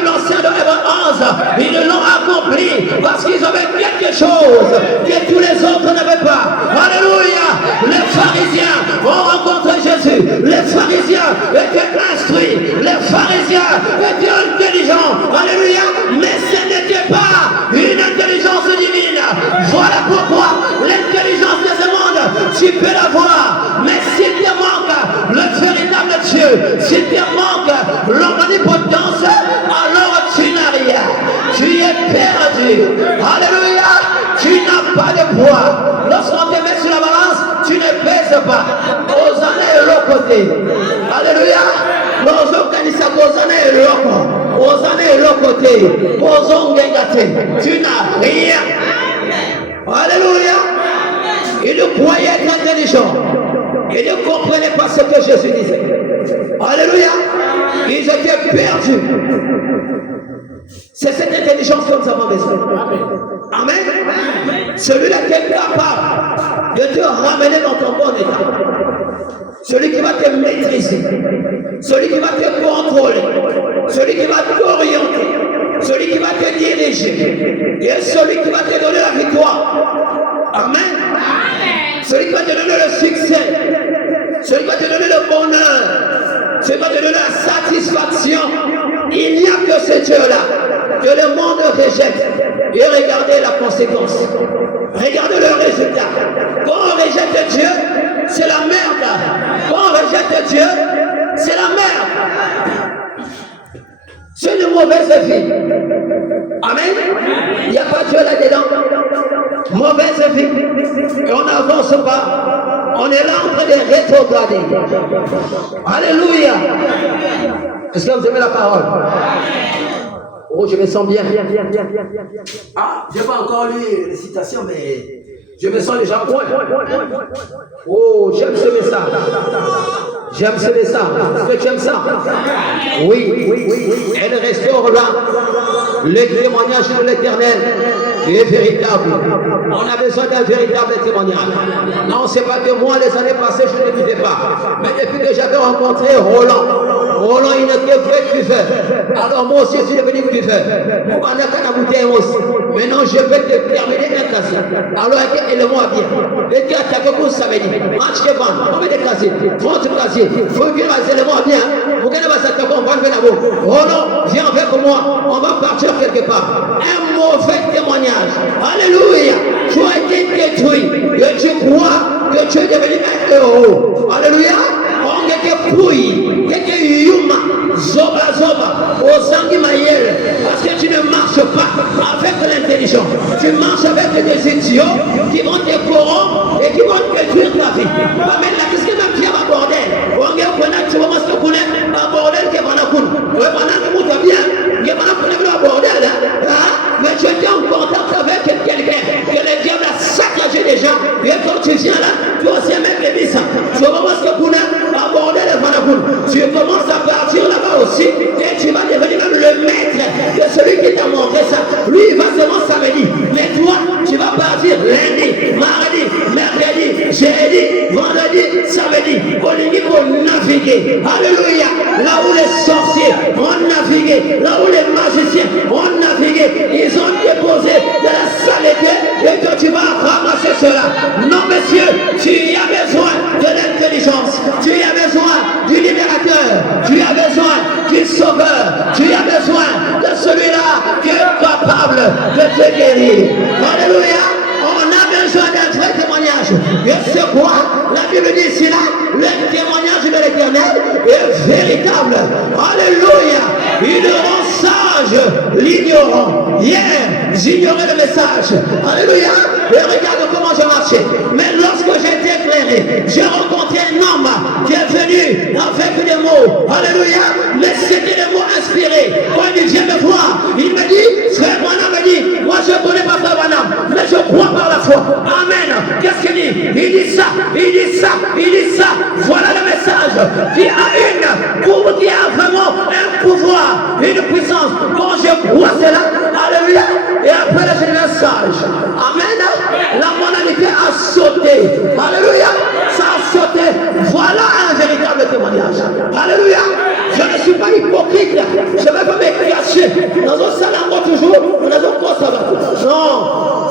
ancienne de Hébreux 11. Ils l'ont accompli parce qu'ils avaient quelque chose que tous les autres n'avaient pas. Alléluia. Les pharisiens ont rencontré Jésus. Les pharisiens étaient instruits. Les pharisiens étaient intelligents. Alléluia. Mais ce n'était pas une intelligence divine. Voilà pourquoi l'intelligence de ce monde, tu peux l'avoir. Mais s'il te manque le véritable Dieu, s'il te manque l'omnipotence, alors tu n'as rien. Tu es perdu. Alléluia. Tu n'as pas de poids. Lorsqu'on te met sur la balance, tu ne pèses pas. Osana est l'autre côté. Alléluia. Osana est l'autre côté. Tu n'as rien. Alléluia. Ils croyaient être intelligents. Ils ne comprenaient pas ce que Jésus disait. Alléluia. Ils étaient perdus. C'est cette intelligence que nous avons besoin. Amen. Celui-là qui est capable de te ramener dans ton bon état. Celui qui va te maîtriser. Celui qui va te contrôler. Celui qui va t'orienter. Celui qui va te diriger. Et celui qui va te donner la victoire. Amen. Celui qui va te donner le succès. Celui qui va te donner le bonheur. Celui qui va te donner la satisfaction. Il n'y a que ce Dieu-là que le monde rejette. Et regardez la conséquence. Regardez le résultat. Quand on rejette Dieu, c'est la merde. Quand on rejette Dieu, c'est la merde. C'est une mauvaise vie. Amen. Il n'y a pas Dieu là-dedans. mauvaise vie, et on n'avance pas. On est là en train de rétrograder. Alléluia. Est-ce que vous aimez la parole? Oh, je me sens bien. Ah, je n'ai pas encore lu les citations, mais je me sens déjà point. Oh, j'aime ce message. J'aime ce message. Est-ce que tu aimes ça? Oui. Elle restaure là le témoignage de l'Éternel qui est véritable. On a besoin d'un véritable témoignage. Non, c'est pas que moi, les années passées, je ne l'écoutais pas. Mais depuis que j'avais rencontré Roland, il n'était que buveur. Alors moi aussi, je suis devenu buveur. Maintenant, je vais te terminer un casse. Alors, elle-moi bien. Et tu as quelque chose, ça veut dire. Match de vente, on va des casiers, 30 casiers. Il faut que les éléments bien. Vous connaissez pas ça, on va le faire là-bas. Roland, viens avec moi. On va partir quelque part. Un mauvais témoignage. Alléluia. Tu as été détruit. Et tu crois que tu es devenu un héros. Alléluia. On était pouille. On était yuma. Zoba. Osangi mayel. Parce que tu ne marches pas avec l'intelligence. Tu marches avec des idiots qui vont te corrompre et qui vont détruire ta vie. Maintenant, qu'est-ce que tu as bordel? On est tu vas me connaître un bordel qui va nous connaître. Bordel, mais tu étais en contact avec quelqu'un que le diable a saccagé des gens. Et quand tu viens là, tu vas aussi mettre les vis. Tu vas commencer à connaître un bordel et tu commences à partir là-bas aussi et tu vas devenir même le maître de celui qui t'a montré ça. Lui, il va seulement samedi. Mais toi, tu vas partir lundi, mardi, mercredi, jeudi, vendredi, samedi. Au limite pour naviguer. Alléluia. Là où les sorciers ont navigué, là où les magiciens ont navigué, ils ont déposé de la saleté et que tu vas ramasser cela. Non, monsieur, tu as besoin de l'intelligence, tu as besoin du libérateur, tu as besoin du sauveur, tu as besoin de celui-là qui est capable de te guérir. Alléluia. On a besoin d'un vrai témoignage. Et c'est quoi? La Bible dit ici là, le témoignage de l'Éternel est véritable. Alléluia. Il rend sage l'ignorant. Hier, j'ignorais le message. Alléluia. Et regarde comment je marchais. Mais lorsque j'ai été éclairé, j'ai rencontré un homme qui est venu avec des mots. Alléluia. Mais c'était des mots inspirés. Quand il vient me voir, il me dit, frère Branham me dit, moi je ne connais pas frère Branham, mais je crois par la foi. Amen. Qu'est-ce qu'il dit? Il dit ça. Voilà le message qui a vraiment un pouvoir, une puissance. Quand je crois cela, alléluia. Et après là, j'ai un sage. Amen. La monarchie a sauté. Alléluia. Ça a sauté. Voilà un véritable témoignage. Alléluia. Je ne suis pas hypocrite. Je ne vais pas me cacher. Dans un salon toujours, dans un conservateur. Non.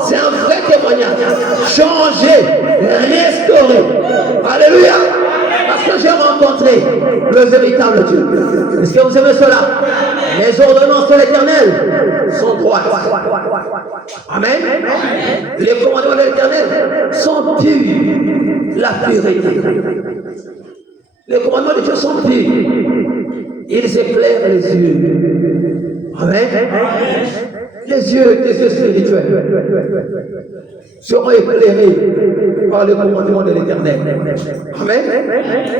C'est un vrai témoignage. Changer, restaurer. Alléluia. Parce que j'ai rencontré le véritable Dieu. Est-ce que vous aimez cela? Les ordonnances de l'Éternel sont droites. Amen. Les commandements de l'Éternel sont purs. La pureté. Les commandements de Dieu sont purs. Ils éclairent les yeux. Amen. Les yeux spirituels seront éclairés par le commandement de l'Éternel. Amen.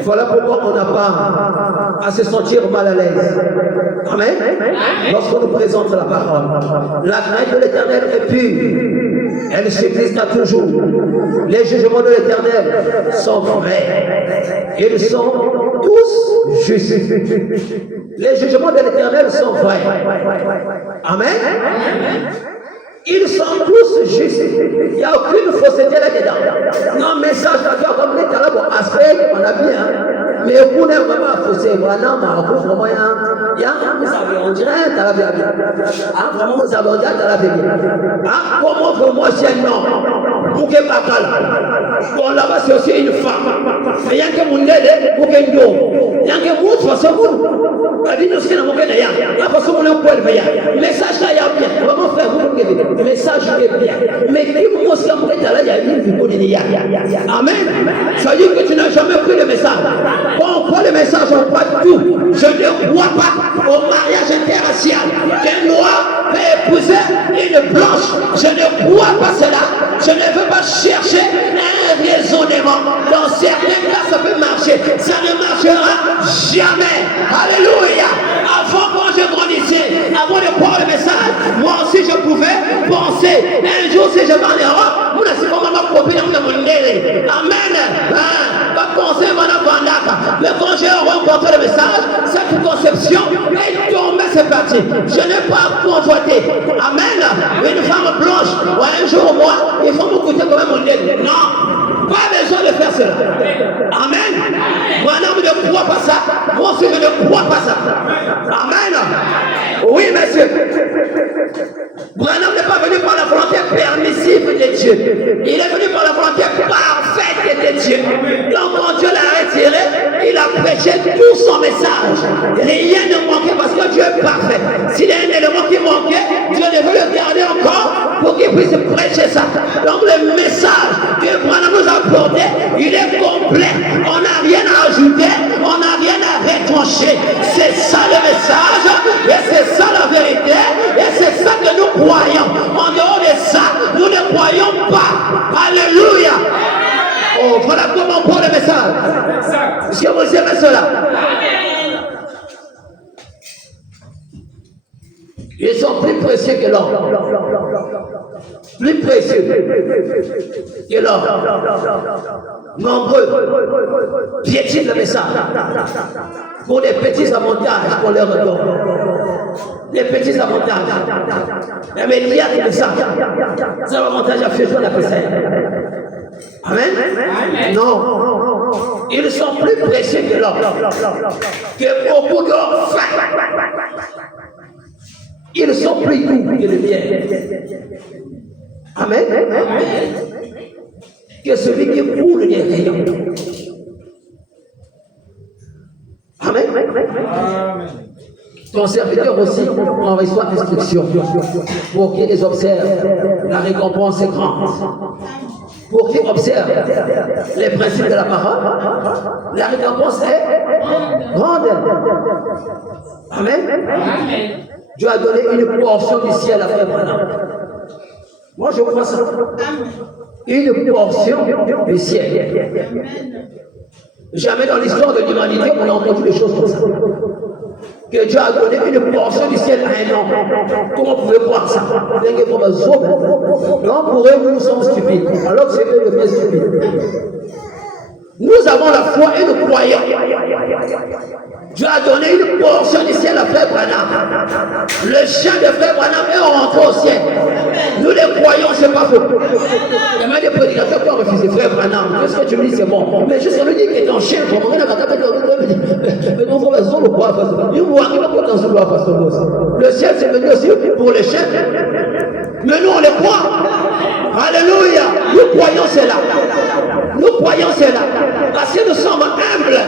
Voilà pourquoi on n'a pas à se sentir mal à l'aise. Amen. Lorsqu'on nous présente la parole, la crainte de l'Éternel est pure. Elle subsistera toujours. Les jugements de l'Éternel sont vrais. Ils sont tous justes. Les jugements de l'Éternel sont vrais. Amen. Ils sont tous justes. Il n'y a aucune fausseté là-dedans. Non, message d'accord comme les talents, bon, aspect, on a bien. Mais vous n'êtes vraiment faussé. Voilà, vraiment, on dirait un talent bien. Ah, vraiment, vous avez dit un talent bien. Ah, comment pour moi, c'est un homme? Pour que Bakal. Bon, là-bas, c'est aussi une femme. Mais il y a que mon aide, pour que nous. Il y a que vous, de toute façon, vous. La vie, nous, c'est dans mon cas d'ailleurs. La façon, on est au point de veiller. Le message, là, il y a bien. Vraiment, frère, vous, le message est bien. Mais qui vous aussi, il y a une vie. Amen. Ça veut dire que tu n'as jamais pris le message. Quand on prend le message, on croit tout. Je ne crois pas au mariage interracial. Qu'un noir peut épouser une blanche. Je ne crois pas cela. Je ne veux ça ne marchera jamais. Alléluia. Avant, quand je grandissais, avant de croire le message, moi aussi je pouvais penser. Un jour, si je m'en ai rendu, moi, c'est comme ma copine, amen. Pas penser, mais quand j'ai rencontré le message, cette conception est tombée, c'est parti. Je n'ai pas convoité. Amen. Une femme blanche, un jour au mois, il faut m'écouter comme un modèle. Non. Pas besoin de faire cela. Amen. Moi-même ne crois pas ça. Moi aussi je ne crois pas ça. Amen. Oui, monsieur. Branham n'est pas venu par la volonté permissive de Dieu. Il est venu par la volonté parfaite de Dieu. Donc quand Dieu l'a retiré, il a prêché tout son message. Rien ne manquait parce que Dieu est parfait. S'il y a un élément qui manquait, Dieu devait le garder encore pour qu'il puisse prêcher ça. Donc le message que Branham nous a apporté, il est complet. On n'a rien à ajouter, on n'a rien à retrancher. C'est ça le message, et c'est ça la vérité, et c'est ça que nous croyons. En dehors de ça, nous ne croyons pas. Alléluia. Oh, voilà comment on prend le message. Est-ce que vous aimez cela? Ils sont plus précieux que l'or. Plus précieux que l'or. Nombreux piétinent le message pour des petits avantages qu'on leur donne. Des petits avantages. Mais il y a des messages. C'est un avantage à faire jouer la personne. Amen. Non. Ils sont plus précieux que l'or. Que beaucoup d'or. Ils sont plus doux que le miel. Amen. Que celui qui roule les rayons. Amen. Ton serviteur aussi en reçoit instruction pour qu'il observe. La récompense est grande. Pour qu'il observe les principes de la parole, la récompense est grande. Amen. Dieu a donné une portion du ciel à Frère Branham. Moi je crois ça. Une portion du ciel. Jamais dans l'histoire de l'humanité on a entendu des choses comme ça. Que Dieu a donné une portion du ciel à un homme. Comment vous pouvez croire ça? Non, pour eux, nous sommes stupides. Alors que c'est eux le bien stupide. Nous avons la foi et nous croyons. Dieu a donné une portion du ciel à Frère Branham. Le chien de Frère Branham est rentré au ciel. Nous les croyons, c'est pas faux. Il y a même des prédicateurs qui ont refusé Frère Branham. Qu'est-ce que tu me dis, c'est bon. Mais juste lui dit qu'il est en chien. Le ciel, c'est venu aussi pour les chiens. Mais nous, on les croit. Alléluia. Nous croyons cela. Nous croyons cela. Parce que nous sommes humbles.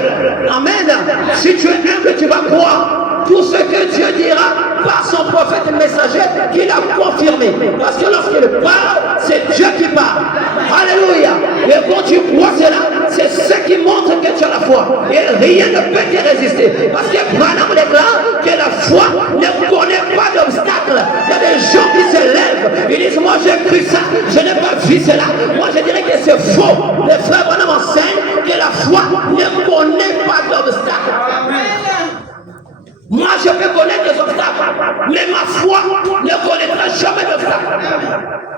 Amen. Si tu es humble, tu vas croire tout ce que Dieu dira par son prophète messager qu'il a confirmé. Parce que lorsqu'il parle, c'est Dieu qui parle. Alléluia. Et quand tu crois cela, c'est ce qui montre que tu as la foi. Et rien ne peut te résister. Parce que Branham déclare que la foi ne connaît pas d'obstacle. Il y a des gens qui se lèvent. Ils disent, moi j'ai cru ça, je n'ai pas vu cela. Moi je dirais que c'est faux. Les frères Branham enseignent que la foi ne connaît pas d'obstacle. Moi, je peux connaître des obstacles, mais ma foi ne connaîtra jamais d'obstacles.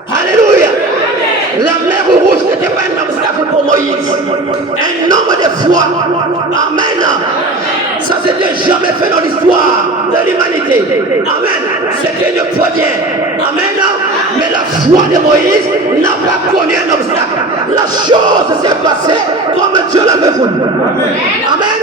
Alléluia. La mer rouge n'était pas un obstacle pour Moïse. Un homme de foi. Amen. Ça s'était jamais fait dans l'histoire de l'humanité. Amen. C'était une première. Amen. Mais la foi de Moïse n'a pas connu un obstacle. La chose s'est passée comme Dieu l'avait voulu. Amen.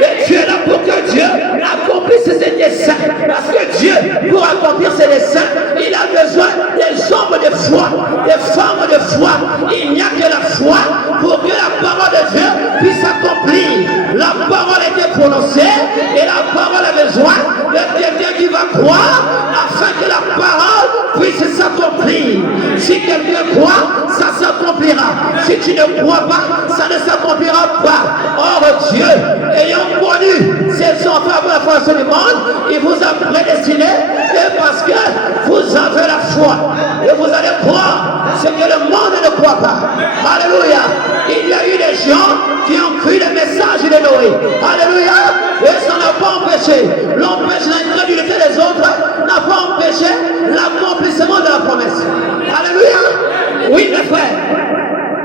Et tu es là pour que Dieu accomplisse ses desseins. Parce que Dieu, pour accomplir ses desseins, il a besoin des hommes de foi, des femmes de foi. Il n'y a que la foi pour que la parole de Dieu puisse s'accomplir. La parole était prononcée et la parole a besoin de quelqu'un qui va croire afin que la parole puisse s'accomplir. Si quelqu'un croit, ça s'accomplira. Si tu ne crois pas, ça ne s'accomplira pas. Or Dieu, ayant connu ses enfants avant la fondation du monde, il vous a prédestiné et parce que vous avez la foi et vous allez croire ce que le monde ne croit pas. Alléluia. Il y a eu des gens qui ont cru le message de catégorie. Alléluia. Et ça n'a pas empêché. L'empêche l'incrédulité des autres n'a pas empêché l'accomplissement de la promesse. Alléluia. Oui, mes frères.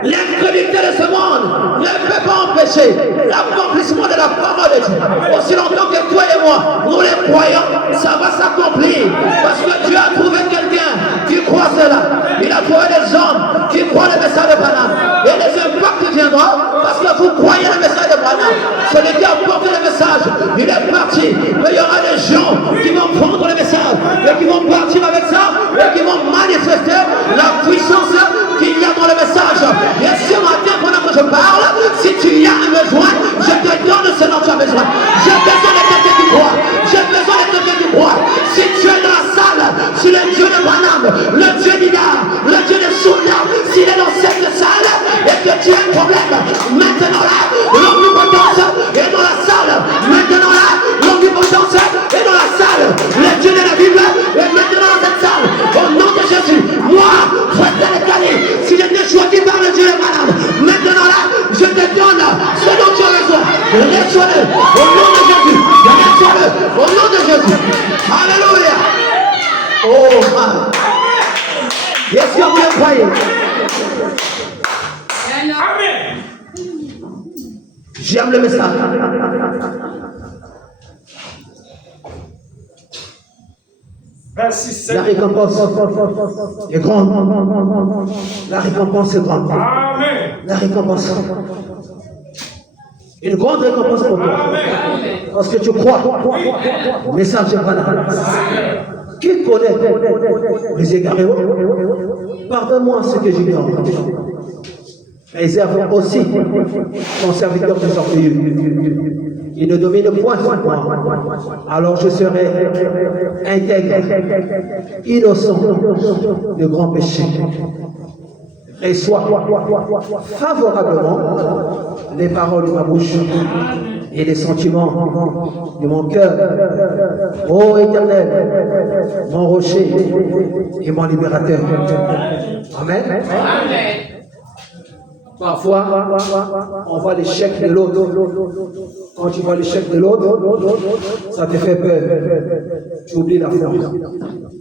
L'incrédulité de ce monde ne peut pas empêcher l'accomplissement de la parole de Dieu. Aussi longtemps que toi et moi, nous les croyons, ça va s'accomplir. Parce que Dieu a trouvé quelqu'un qui croit cela. Il a trouvé des hommes qui croient le message de Branham. Et les impacts viendront parce que vous croyez le message de Branham. Celui qui a porté le message, il est parti. Mais il y aura des gens qui vont prendre le message et qui vont partir avec ça et qui vont manifester la puissance qu'il y a dans le message. Et ce matin, pendant que je parle, si tu as un besoin, je te donne ce dont tu as besoin. J'ai besoin de quelqu'un qui croit. J'ai besoin de quelqu'un qui croit. Si tu es dans la salle, si le Dieu de Branham, le Dieu d'Ida, le Dieu de Soulia, s'il est dans cette salle et que tu as un problème, maintenant là, l'omnipotence est dans la salle. Maintenant là, l'omnipotence est dans la salle. Le Dieu de la Bible est maintenant dans cette salle. Au nom de Jésus, moi, Frédéric Lekali, si j'étais choisi par le Dieu de Branham, maintenant là, je te donne ce dont tu as besoin. Reçois-le au nom de Jésus. Reçois-le au nom de Jésus. Alléluia. Oh, man. Est-ce que vous le croyez? Amen. J'aime le message. Verset La 7. récompense est grande. La récompense est grande. Amen. La récompense. Une grande récompense pour toi. Amen. Parce que tu crois. Message de Branham. Qui connaît les égarés? Pardonne-moi ce que j'ignore. Réserve aussi ton serviteur des orgueilleux. Il ne domine point sur moi. Alors je serai intègre, innocent de grands péchés. Reçois favorablement les paroles de ma bouche et les sentiments de mon cœur. Ô Éternel, mon rocher et mon libérateur. Amen. Parfois, on voit l'échec de l'autre. Quand tu vois l'échec de l'autre, ça te fait peur. Tu oublies la foi.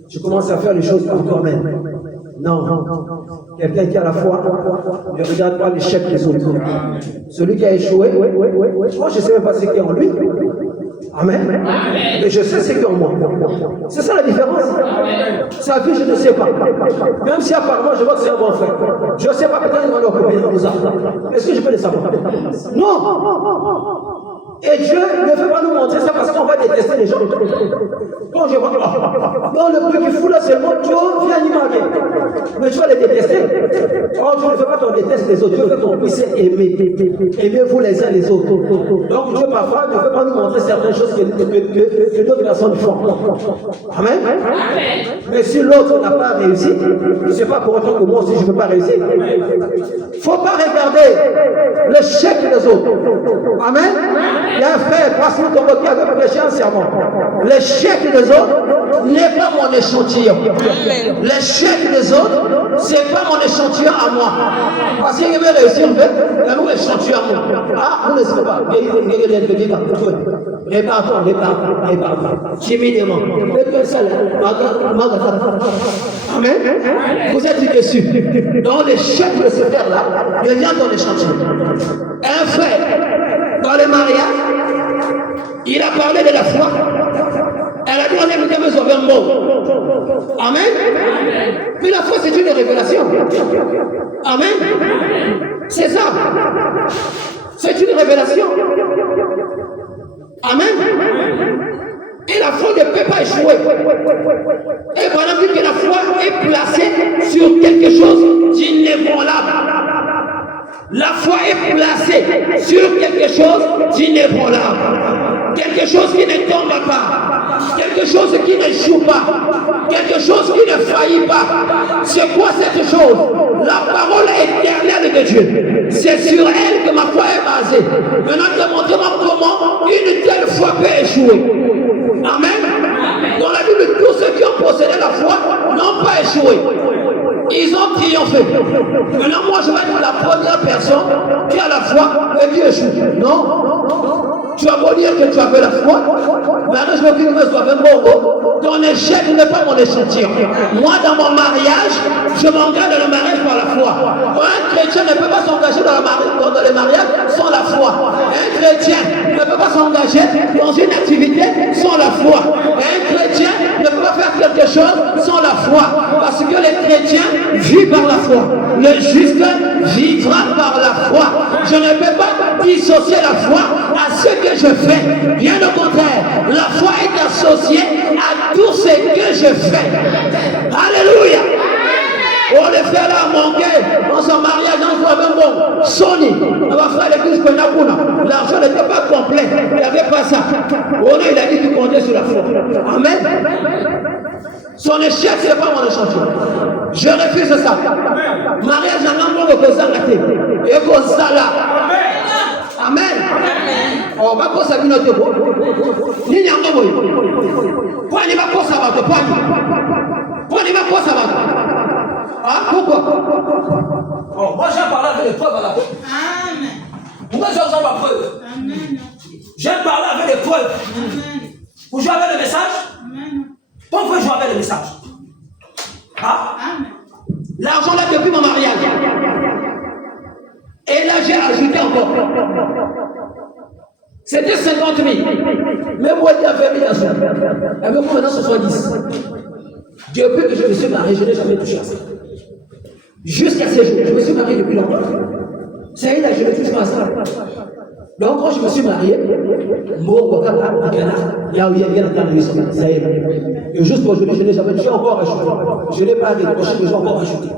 Tu commences à faire les choses pour toi-même. Non. Quelqu'un qui a la foi ne regarde pas l'échec des autres. Celui qui a échoué, moi je ne sais même pas ce qu'il y a en lui. Amen. Mais je sais ce qu'il y a en moi. C'est ça la différence. Sa vie, je ne sais pas. Même si apparemment je vois que c'est un bon frère. Je ne sais pas, peut-être qu'il va le nous. Est-ce que je peux le savoir? Non. Et Dieu ne veut pas nous montrer ça parce qu'on va détester les gens. Quand je vois, non, le bruit qui fout là, c'est le mot, Dieu vient animer. Mais tu vas les détester. Oh, Dieu ne veut pas qu'on déteste les autres. Dieu veut qu'on puisse aimer. Aimez-vous les uns les autres. Donc Dieu parfois ne veut pas nous montrer certaines choses que d'autres personnes font. Amen. Mais si l'autre n'a pas réussi, ce n'est pas pour autant que moi aussi je ne veux pas réussir. Il ne faut pas regarder l'échec des autres. Amen. Il y a un frère, passe-moi ton mot qui avait prêché un serment. L'échec des autres n'est pas mon échantillon. L'échec des autres, ce n'est pas mon échantillon à moi. Parce qu'il veut réussir, mais nous échantillon à moi. Ah, vous ne savez pas. Répare-toi. Timidement. Amen. Vous êtes déçus. Dans l'échec de ce frère-là, il vient dans l'échantillon. Un frère, dans le mariage, il a parlé de la foi. Elle a dit on est venu sauver un mot. Amen. Mais la foi, c'est une révélation. Amen. C'est ça. C'est une révélation. Amen. Et la foi ne peut pas échouer. Et voilà, vu que la foi est placée sur quelque chose d'inébranlable. La foi est placée sur quelque chose d'inébranlable. Quelque chose qui ne tombe pas. Quelque chose qui n'échoue pas. Quelque chose qui ne faillit pas. C'est quoi cette chose? La parole éternelle de Dieu. C'est sur elle que ma foi est basée. Maintenant, demandez-moi comment une telle foi peut échouer. Amen. Dans la Bible, tous ceux qui ont possédé la foi n'ont pas échoué. Ils ont triomphé. Maintenant, moi, je vais être la première personne qui a la foi et qui échoue. Non. dire que tu as fait la foi. Mariage aucune me soit fait bon. Ton échec n'est pas mon échantillon. Moi, dans mon mariage, je m'engage dans le mariage par la foi. Un chrétien ne peut pas s'engager dans le mariage sans la foi. Un chrétien ne peut pas s'engager dans une activité sans la foi. Un chrétien ne peut pas faire quelque chose sans la foi. Parce que les chrétiens vivent par la foi. Le juste vivra par la foi. Je ne peux pas dissocier la foi à ce que je fais. Bien au contraire, la foi est associée à tout ce que je fais. Alléluia. On les fait là manquer dans son mariage, dans son même bon. Sony, on va faire l'église Penakuna. L'argent n'était pas complet. Il n'y avait pas ça. On il a dit qu'il comptait sur la foi. Amen. Son échec, ce n'est pas mon échantillon. Je refuse ça. Mariage, j'en ai un bon que ça gâté. Et que ça là. Amen. On va pas s'habiller notre beau. Ni n'y a pas beau. Point n'y va pas ça va. Point n'y va pas ça va. Ah, pourquoi? Oh, moi j'ai parlé avec les preuves à la fois. Amen. Pourquoi j'ai besoin de ma preuve? Amen. J'ai parlé avec les preuves. Amen. Vous jouez avec le message? Amen. Pourquoi vous jouez avec le message? Ah? Amen. L'argent là depuis mon mariage. Et là j'ai ajouté encore. C'était 50 000. Même moi j'ai fait 1000 à ça. Avec moi maintenant ce soit 10. Depuis que je me suis marié, je n'ai jamais touché à ça. Jusqu'à ce jour, je me suis marié depuis longtemps. Ça y est, là, je ne touche pas à ça. Donc, quand je me suis marié, ça y est. Et juste pour aujourd'hui, je n'ai jamais touché encore ajouté. Je n'ai pas décroché, mais j'ai encore ajouté.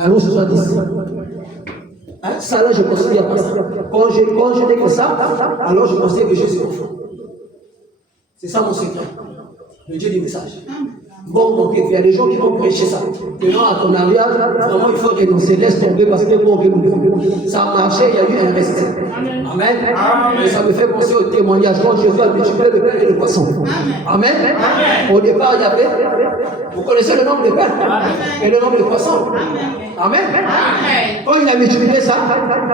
Alors, ce soit 10. Hein? Ça, là, je ne considère pas ça. Quand je n'ai que ça, alors je considère que je suis enfant. C'est ça mon secret. Le Dieu du message. Bon, donc il y a des gens qui vont prêcher ça. Que non, à ton mariage, vraiment il faut renoncer, laisse tomber parce que bon, ça a marché, il y a eu un reste. Amen. Et ça me fait penser au témoignage quand Jésus a multiplié le pain et le poisson. Amen. Au départ, il y avait, vous connaissez le nombre de pains et le nombre de poissons. Amen. Quand il a multiplié ça,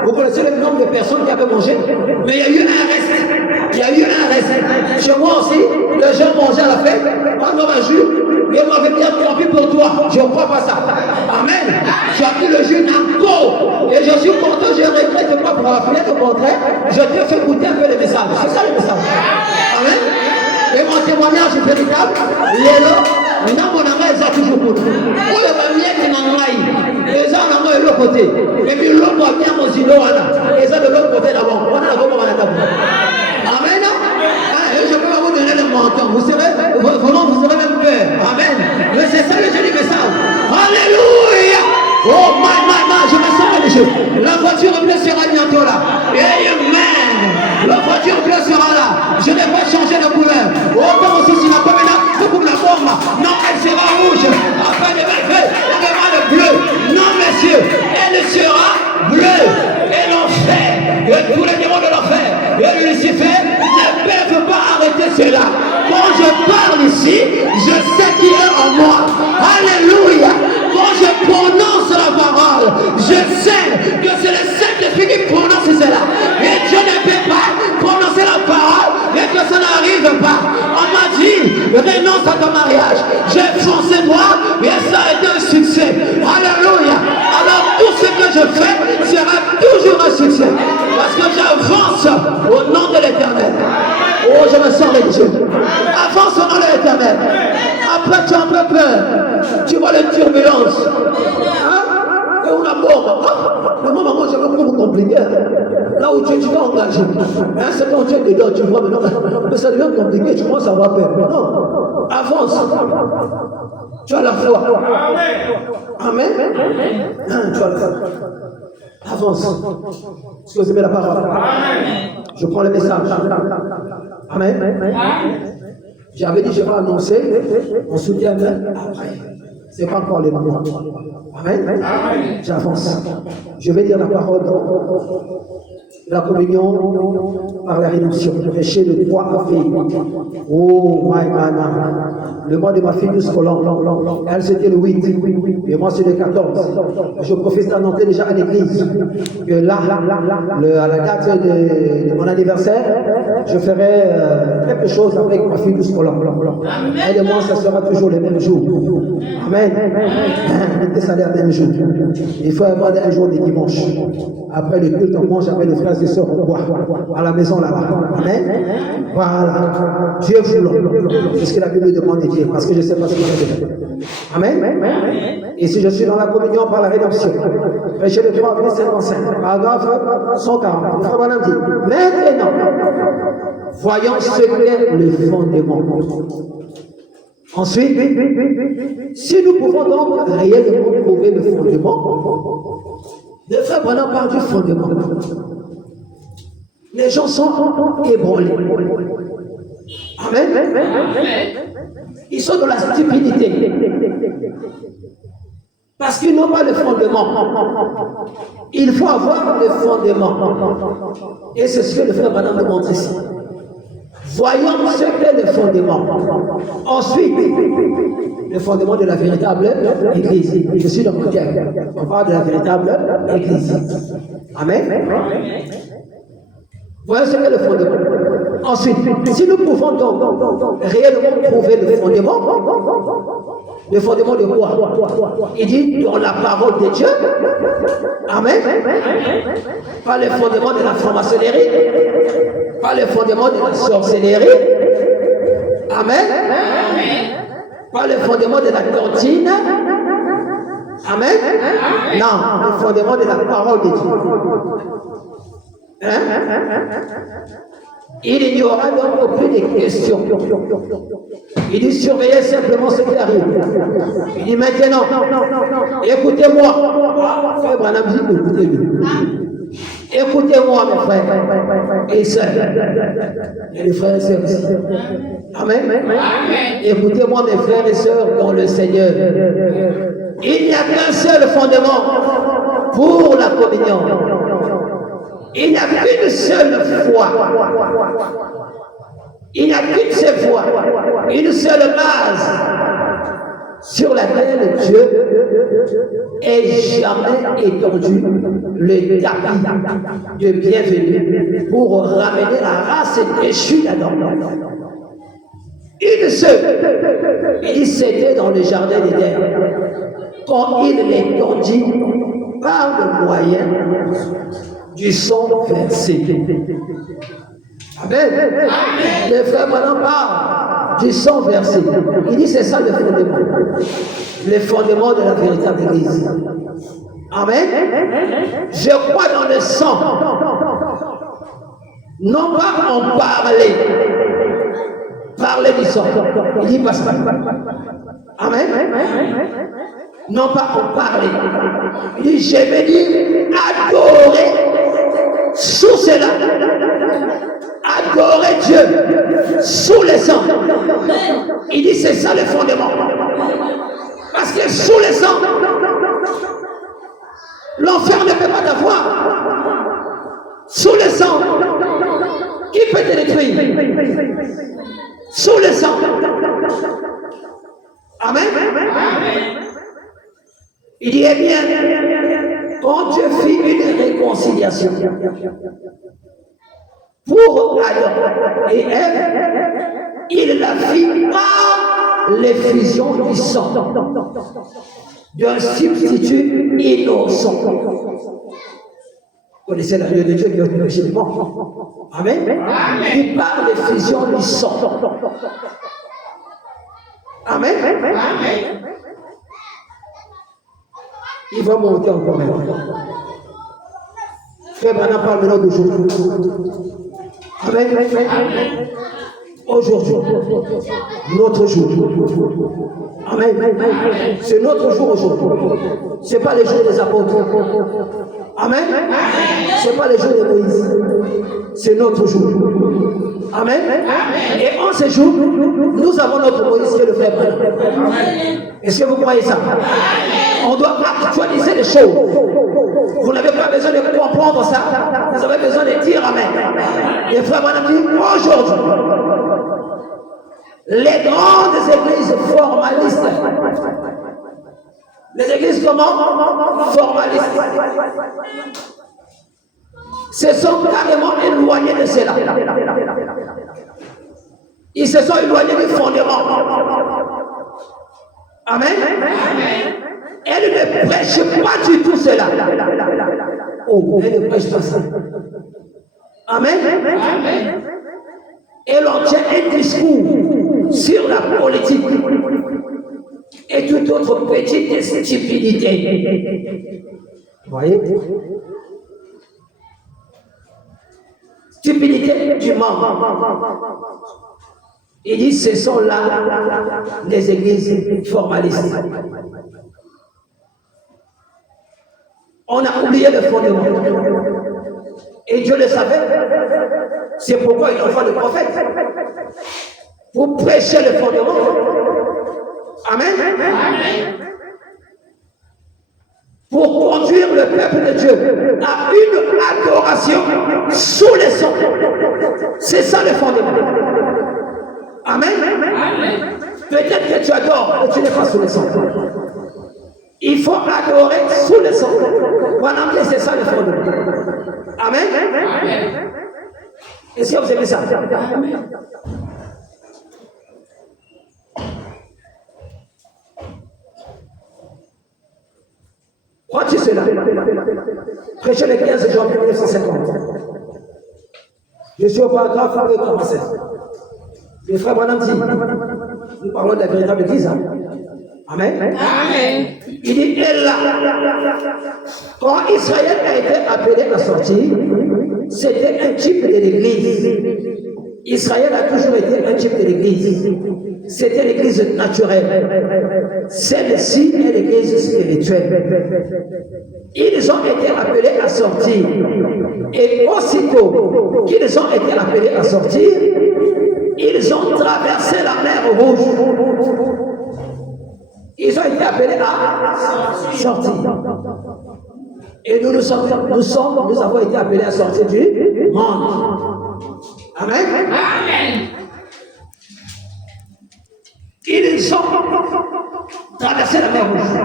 vous connaissez le nombre de personnes qui avaient mangé, mais il y a eu un reste. Il y a eu un reste. Chez moi aussi, les gens mangeaient à la fête, pendant un jour. Et m'avait bien compris pour toi. Je ne crois pas ça. Amen. Tu as pris le jus encore. Et je suis content, je ne regrette pas pour avoir fait. Au contraire, je t'ai fait goûter un peu le message. C'est ça le message. Amen. Et mon témoignage est véritable. Les gens, mon amour, ils ont toujours pour nous. On les va bien qui n'en aille. Les gens, on a l'autre côté. Et puis l'autre va bien mon zilo. Et ça de l'autre côté d'abord. On a la gomme à la table. Amen. Je peux pas vous donner le menton. Vous serez même peur. Amen. Mais c'est ça le joli message. Alléluia. Oh my, je me sens religieux. La voiture bleue sera bientôt là. Amen. La voiture bleue sera là. Je n'ai pas changé de couleur. Autant aussi si la pomme est là, c'est pour la forme. Non, elle sera rouge. Après le bleu. Non, messieurs, elle sera bleue. Et l'enfer, et tous les démons de l'enfer, et Lucifer ne peuvent pas arrêter cela. Quand je parle ici, je sais qui est en moi. Alléluia. Quand je prononce la parole, je sais que c'est le Saint-Esprit qui prononce cela. Et Dieu ne peut pas prononcer la parole et que ça n'arrive pas. On m'a dit, renonce à ton mariage. J'ai foncé droit et ça a été un succès. Alléluia. Alors tout ce que je fais sera toujours un succès. Parce que j'avance au nom de l'Éternel. Oh, je me sens religieux. Avance au nom de l'Éternel. Après, tu as un peu peur. Tu vois les turbulences. Hein? Et on a mort. Le moment où j'avais beaucoup compliqué. Là où tu t'es engagé. Hein, c'est quand tu es dedans, tu vois, mais ça devient compliqué. Tu commences à avoir peur. Non. Avance. Tu as la foi. Amen. Tu as la foi. Avance. Excusez-moi la parole. Je prends le message. Amen. J'avais dit, je vais annoncer, on soutient après. Ce n'est pas encore les moments. Amen. J'avance. Je vais dire la parole la communion par la rédemption, prêché de 3 filles. Oh, my. Le mois de ma fille du scolaire, elle c'était le 8, et moi c'est le 14. Je professe d'annoncer déjà à l'église que là, à la date de mon anniversaire, je ferai quelque chose avec ma fille du scolaire. Elle et moi, ça sera toujours le même jour. Amen. Ça le même jour. Il faut avoir un jour de dimanche. Après le culte, on mange avec les frères et sœurs, on boit à la maison là-bas. Amen. Voilà. Dieu voulant. C'est ce que la Bible demande de dire, parce que je ne sais pas ce que je vais faire. Amen. Et si je suis dans la communion par la rédemption, prêché le 3 avril 55, paragraphe 140, frère Branham dit, maintenant, voyons ce qu'est le fondement. Ensuite, si nous pouvons donc réellement trouver le fondement, le frère Branham parle du fondement. Les gens sont ébranlés. Amen. Ils sont dans la stupidité. Parce qu'ils n'ont pas le fondement. Il faut avoir le fondement. Et c'est ce que le frère Branham nous montre ici. Voyons ce qu'est le fondement. Ensuite, le fondement de la véritable Église. Je suis dans mon cœur. On parle de la véritable Église. Amen. Voyons ce qu'est le fondement. Ensuite, si nous pouvons donc réellement trouver le fondement de quoi? Il dit dans la parole de Dieu. Amen. Pas le fondement de la franc-maçonnerie, pas le fondement de la sorcellerie. Amen. Pas le fondement de la cantine. Amen. Non, le fondement de la parole de Dieu. Il n'y aura donc aucune question. Il dit surveillez simplement ce qui arrive. Il dit maintenant, écoutez-moi. Frère Branham dit écoutez-le. Écoutez-moi mes frères et sœurs. Et les frères et sœurs aussi. Amen. Écoutez-moi mes frères et sœurs dans le Seigneur. Il n'y a qu'un seul fondement pour la communion. Il n'y a qu'une seule foi. Il n'y a qu'une seule foi. Une seule base sur laquelle Dieu ait jamais étendu le tapis de bienvenue pour ramener la race déchue d'Adam. Une seule. Il c'était dans le jardin d'Éden. Quand il l'étendit par le moyen du son versé. Amen. Le frère Branham parle du son versé. Il dit c'est ça le fondement. Le fondement de la véritable Église. Amen. Je crois dans le sang. Non pas en parler. Parler du sang. Il dit pas ça. Amen. Non pas en parler. Il dit je vais dire adorer sous cela. Adorer Dieu sous le sang. Il dit c'est ça le fondement. Parce que sous le sang, l'enfer ne peut pas t'avoir. Sous le sang, qui peut te détruire? Sous le sang. Amen. Il dit, eh bien, quand Dieu fit une réconciliation pour Adam et Ève, il la fit par l'effusion du sang d'un substitut innocent. Vous connaissez la vie de Dieu qui est au chez les morts. Amen. Et par l'effusion du sang. Amen. Il va monter encore maintenant. Frère Branham parle maintenant d'aujourd'hui. Amen. Aujourd'hui, notre jour. Amen. C'est notre jour aujourd'hui. Ce n'est pas le jour des apôtres. Amen. Ce n'est pas le jour de Moïse. C'est notre jour. Amen. Et en ce jour, nous avons notre Moïse qui est le frère Branham. Est-ce que vous croyez ça? On doit actualiser les choses. Vous n'avez pas besoin de comprendre ça. Vous avez besoin de dire Amen. Et frère Branham dit, aujourd'hui, les grandes églises formalistes, les églises comment? Formalistes, se sont carrément éloignés de cela. Ils se sont éloignés du fondement. Amen. Elle ne prêche pas du tout cela. Oh, elle ne prêche pas ça. Amen. Elle en tient un discours sur la politique et toute autre petite stupidité. Vous voyez? Stupidité du monde. Il dit ce sont là les églises formalistes. On a oublié le fondement. Et Dieu le savait. C'est pourquoi il envoie le prophète. Pour prêcher le fondement. Amen. Pour conduire le peuple de Dieu à une adoration sous les sons. C'est ça le fondement. Amen. Peut-être que tu adores, mais tu n'es pas sous les sons. Il faut adorer sous les sons. En anglais, c'est ça le fondement. Amen. Est-ce que vous aimez ça? Crois-tu cela? Prêché le 15 janvier 1950. Je suis au paragraphe 47. Le frère Branham dit, nous parlons de la véritable église. Amen. Il dit, et là, quand Israël a été appelé à sortir, c'était un type de l'église. Israël a toujours été un type de l'église. C'était l'église naturelle. Celle-ci est l'église spirituelle. Ils ont été appelés à sortir. Et aussitôt qu'ils ont été appelés à sortir, ils ont traversé la mer Rouge. Ils ont été appelés à sortir. Et nous avons été appelés à sortir du monde. Amen. Ils ont traversé la mer Rouge.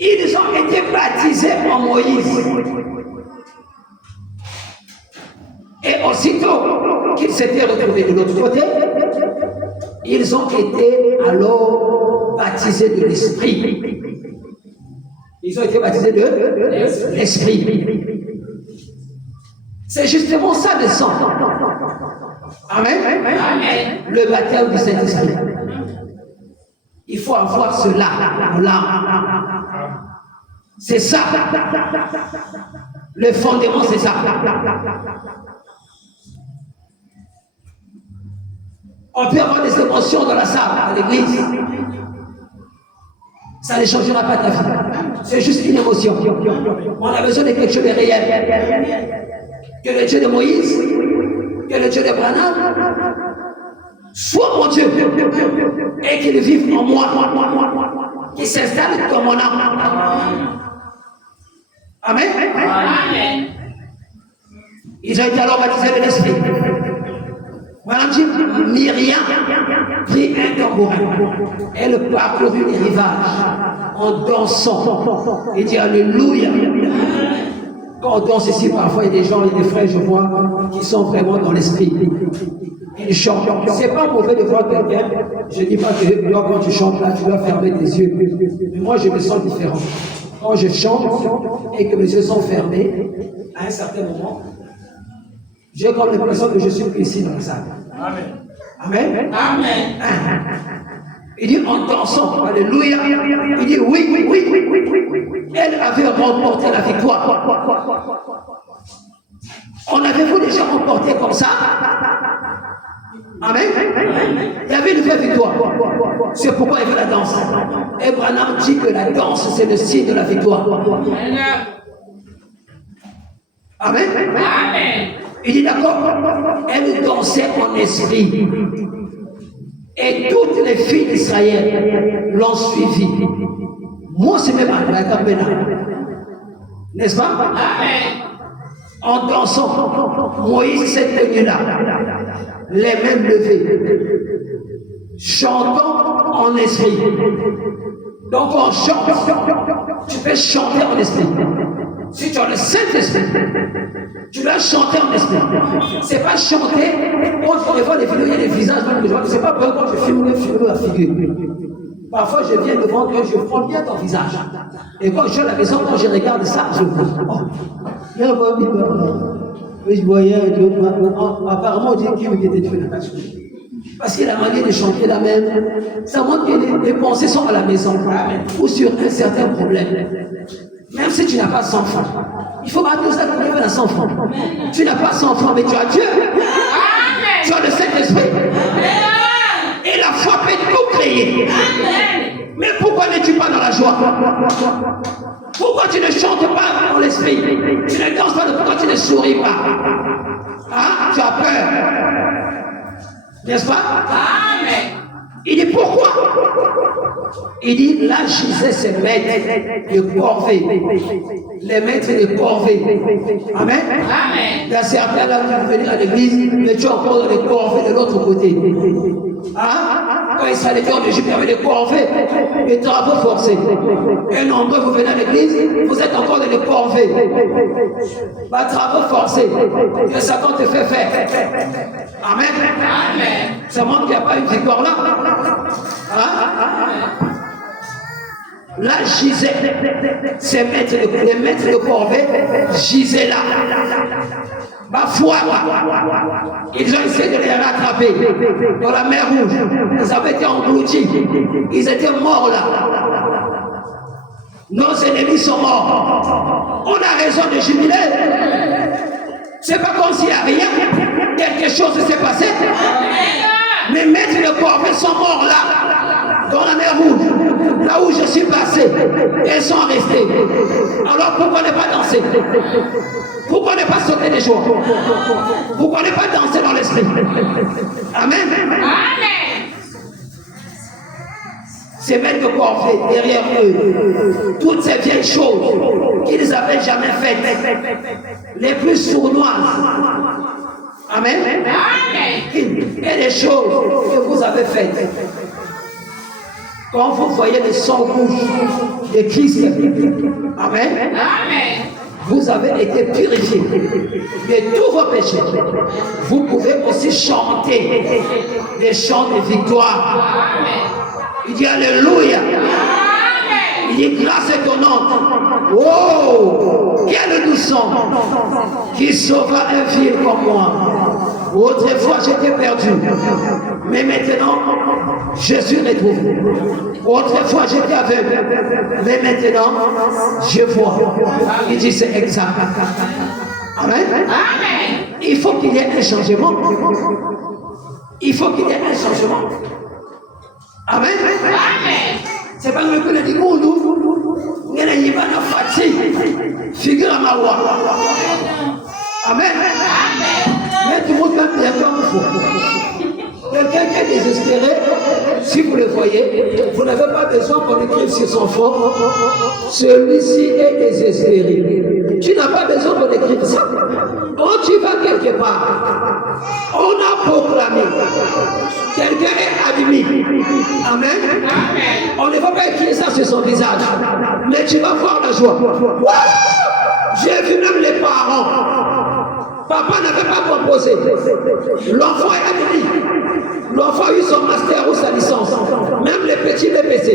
Ils ont été baptisés en Moïse. Et aussitôt qu'ils s'étaient retrouvés de l'autre côté, ils ont été alors baptisés de l'Esprit. Ils ont été baptisés de l'Esprit. C'est justement ça le sang. Amen. Le baptême du Saint-Esprit. Il faut avoir cela en l'âme. C'est ça. Le fondement, c'est ça. On peut avoir des émotions dans la salle, à l'église. Ça ne changera pas ta vie. C'est juste une émotion. On a besoin de quelque chose de réel. Que le Dieu de Moïse, que le Dieu de Branham soit mon Dieu et qu'il vive en moi, qu'il s'installe dans mon âme. Amen. Ils ont été alors baptisés de l'Esprit. Voilà, Myriam prit un tambourin. Elle parcourut les rivages en dansant et dit Alléluia. Quand on danse ici, parfois il y a des gens, il y a des frères, je vois, qui sont vraiment dans l'esprit. Ils chantent. C'est pas mauvais de voir quelqu'un. Je ne dis pas que toi, quand tu chantes là, tu dois fermer tes yeux. Mais moi, je me sens différent. Quand je chante et que mes yeux sont fermés, à un certain moment, j'ai comme l'impression que je suis plus ici dans la salle. Amen. Il dit en dansant, alléluia. Il dit oui. Elle avait remporté la victoire. On avait-vous déjà remporté comme ça? Amen. Il y avait une vraie victoire. C'est pourquoi il veut la danse. Et Branham dit que la danse, c'est le signe de la victoire. Amen. Il dit d'accord, elle dansait en esprit. Et toutes les filles d'Israël l'ont suivi. Moi, c'est même à la caméra. N'est-ce pas? Amen. En dansant, Moïse s'est tenu là, les mains levées, chantant en esprit. Donc on chante, tu peux chanter en esprit. Si tu as le Saint-Esprit, tu dois chanter en esprit. C'est pas chanter, on voit des vidéos, il y a des visages, même que je vois, c'est pas bon quand je filme la figure. Parfois, je viens devant Dieu, je prends bien ton visage. Et quand je suis à la maison, quand je regarde ça, je vois. Oh, il y a un mais je voyais apparemment, on dit qu'il était tué dans la chose. Parce que la manière de chanter la même, ça montre que les pensées sont à la maison ou sur un certain problème. Même si tu n'as pas 100 francs. Il faut battre ça quand il y a 100 francs. Tu n'as pas 100 francs, mais tu as Dieu. Tu as le Saint-Esprit. Et la foi peut tout créer. Mais pourquoi n'es-tu pas dans la joie? Pourquoi tu ne chantes pas dans l'esprit? Tu ne danses pas, pourquoi tu ne souris pas? Hein? Tu as peur. N'est-ce pas? Amen. Il dit pourquoi? Il dit là gisaient ces maîtres de corvée. Les maîtres de corvée. Amen. Amen. Il y a certains là qui vont venir à l'église, mais tu es encore dans les corvées de l'autre côté. Hein? Quand il s'allait dire en Égypte, il y avait des corvées, des travaux forcés. Et nombreux, vous venez à l'église, vous êtes encore dans les corvées. Pas travaux forcés. Que Satan te fait faire. Amen. Amen. Ça montre qu'il n'y a pas une victoire là. Hein? Là, gisaient ces maîtres, les maîtres de corvée gisaient là. Ma foi, ils ont essayé de les rattraper dans la mer Rouge. Ils avaient été engloutis. Ils étaient morts là. Nos ennemis sont morts. On a raison de jubiler. C'est pas comme s'il n'y a rien. Quelque chose s'est passé. Mes maîtres de corvée sont morts là, dans la mer Rouge, là où je suis passé. Ils sont restés. Alors pourquoi ne pas danser? Pourquoi ne pas sauter des joies? Pourquoi ne pas danser dans l'esprit? Amen. Amen. Ces maîtres de corvée derrière eux, toutes ces vieilles choses qu'ils n'avaient jamais faites, les plus sournoises. Amen. Amen. Et les choses que vous avez faites. Quand vous voyez le sang rouge de Christ, Amen. Amen. Vous avez été purifiés de tous vos péchés. Vous pouvez aussi chanter des chants de victoire. Amen. Il dit Alléluia. Amen. Il dit grâce étonnante. Oh, quel doux sang qui sauva un fils comme moi. Autrefois j'étais perdu, mais maintenant je suis retrouvé. Autrefois j'étais aveugle, mais maintenant je vois. Il dit c'est exact. Amen. Amen. Il faut qu'il y ait un changement. Il faut qu'il y ait un changement. Amen. Amen. C'est pas que le dit nous, il va nous fatiguer. Figure à ma voix. Amen. Amen. Mais tout le monde va bien comme il faut. Quelqu'un qui est désespéré, si vous le voyez, vous n'avez pas besoin qu'on écrive sur son front. Celui-ci est désespéré. Tu n'as pas besoin qu'on écrive ça. Quand tu vas quelque part, on a proclamé. Quelqu'un est admis. Amen. On ne va pas écrire ça sur son visage. Mais tu vas voir la joie. J'ai vu même les parents. Papa n'avait pas composé. L'enfant est admis. L'enfant a eu son master ou sa licence. Même les petits BPC,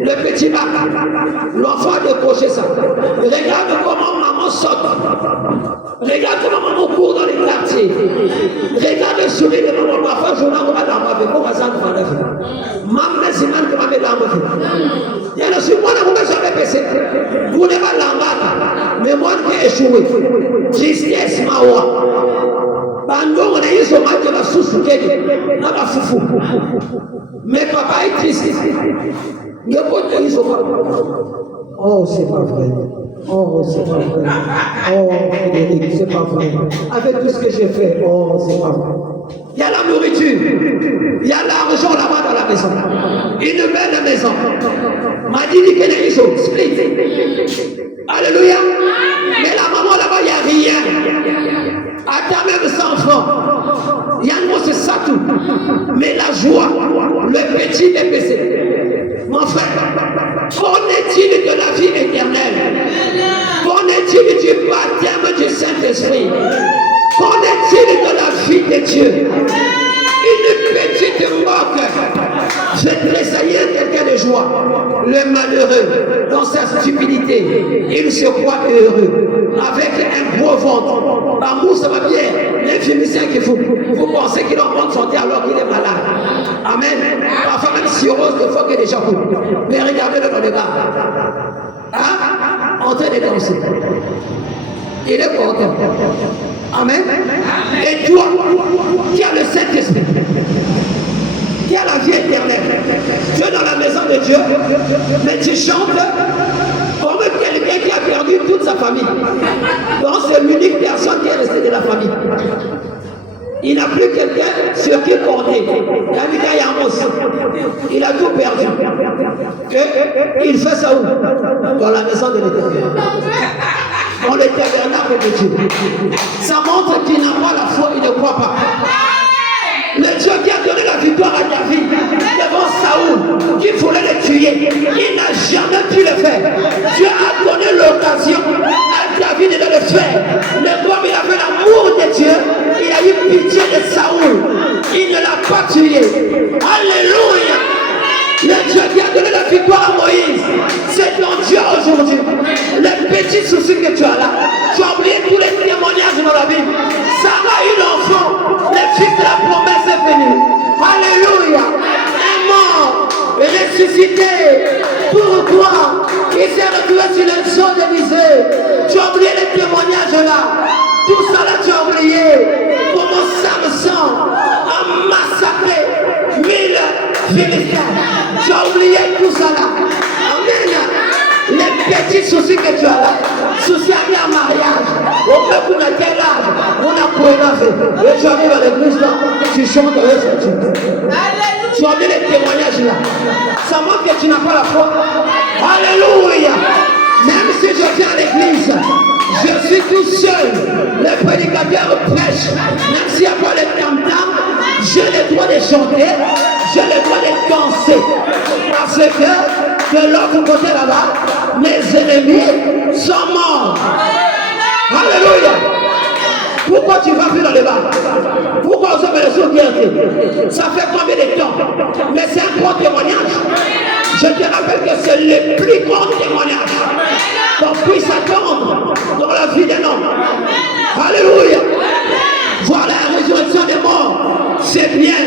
le petit bac. L'enfant a décroché ça. Regarde comment maman saute. Regarde comment maman court dans les quartiers. Regarde le sourire de maman. Parfois, je n'en vois pas dans ma vie. Comment ça, dans ma vie? Maman, c'est mal que ma vie dans ma vie. Il y a le suivant, vous ne jamais baissé. Vous n'avez pas l'embarque. Mais moi, j'ai échoué. Tristesse, ma voix. Bandon, on a eu son mal de la souffle. Mais papa est triste. Il y a pas de son mal. Oh, c'est pas vrai. Oh, c'est pas vrai. Oh, Frédéric, c'est pas vrai. Avec tout ce que j'ai fait, oh, c'est pas vrai. Il y a la nourriture. Il y a l'argent là-bas dans la maison. Une belle maison. M'a dit qu'il y a une chose. Split. Alléluia. Mais la maman là-bas, il n'y a rien. Attends même sans francs. Il y a un mot, c'est ça tout. Mais la joie, le petit BPC. Mon frère, qu'en est-il de la vie éternelle? Qu'en est-il du baptême du Saint-Esprit? Qu'en est-il de la vie de Dieu? Une petite moque fait tressaillir quelqu'un de joie. Le malheureux, dans sa stupidité, il se croit heureux, avec un gros ventre. L'amour, ça va bien. L'infirmicien qu'il faut. Vous pensez qu'il est en bonne santé alors qu'il est malade. Amen. Parfois même cirrhose, des fois qu'il est déjà cool. Mais regardez-le dans les bas. Hein? En train de danser. Il est content. Amen. Et toi, qui as le Saint-Esprit, qui a la vie éternelle, tu es dans la maison de Dieu, mais tu chantes comme quelqu'un qui a perdu toute sa famille. Donc c'est l'unique personne qui est restée de la famille. Il n'a plus quelqu'un sur qui compter. Il a tout perdu. Et il fait ça où? Dans la maison de l'Éternel. Dans le tabernacle de Dieu. Ça montre qu'il n'a pas la foi, il ne croit pas. Le Dieu qui a donné la victoire à David devant Saoul, qui voulait le tuer, il n'a jamais pu le faire. Dieu a donné l'occasion à David de le faire. Mais comme il avait l'amour de Dieu, il a eu pitié de Saoul. Il ne l'a pas tué. Alléluia. Le Dieu qui a donné la victoire à Moïse, c'est ton Dieu aujourd'hui. Les petits soucis que tu as là, tu as oublié tous les témoignages dans la Bible. Sarah a eu l'enfant, le fils de la promesse est venu. Alléluia. Un mort, ressuscité. Pourquoi? Il s'est retrouvé sur le sol d'Élysée. Tu as oublié les témoignages là. Tout ça là, tu as oublié. Comment Samson a massacré 1000 Philistins. Tu as oublié tout ça là. Amen. Les petits soucis que tu as là, soucis avec un mariage, on peut pour quel âge, on a fait. Et tu arrives à l'église là, tu chantes avec ça. Tu as oublié les témoignages là. Ça montre que tu n'as pas la foi. Alléluia. Même si je viens à l'église, je suis tout seul. Le prédicateur prêche. Même s'il n'y a pas de tam-tam, j'ai le droit de chanter, j'ai le droit de danser. Parce que de l'autre côté là-bas, mes ennemis sont morts. Alléluia. Pourquoi tu vas plus dans les bars? Pourquoi vous avez les autres? Ça fait combien de temps? Mais c'est un grand témoignage. Je te rappelle que c'est le plus grand témoignage qu'on puisse attendre dans la vie d'un homme. Alléluia. Voir la résurrection des morts, c'est bien.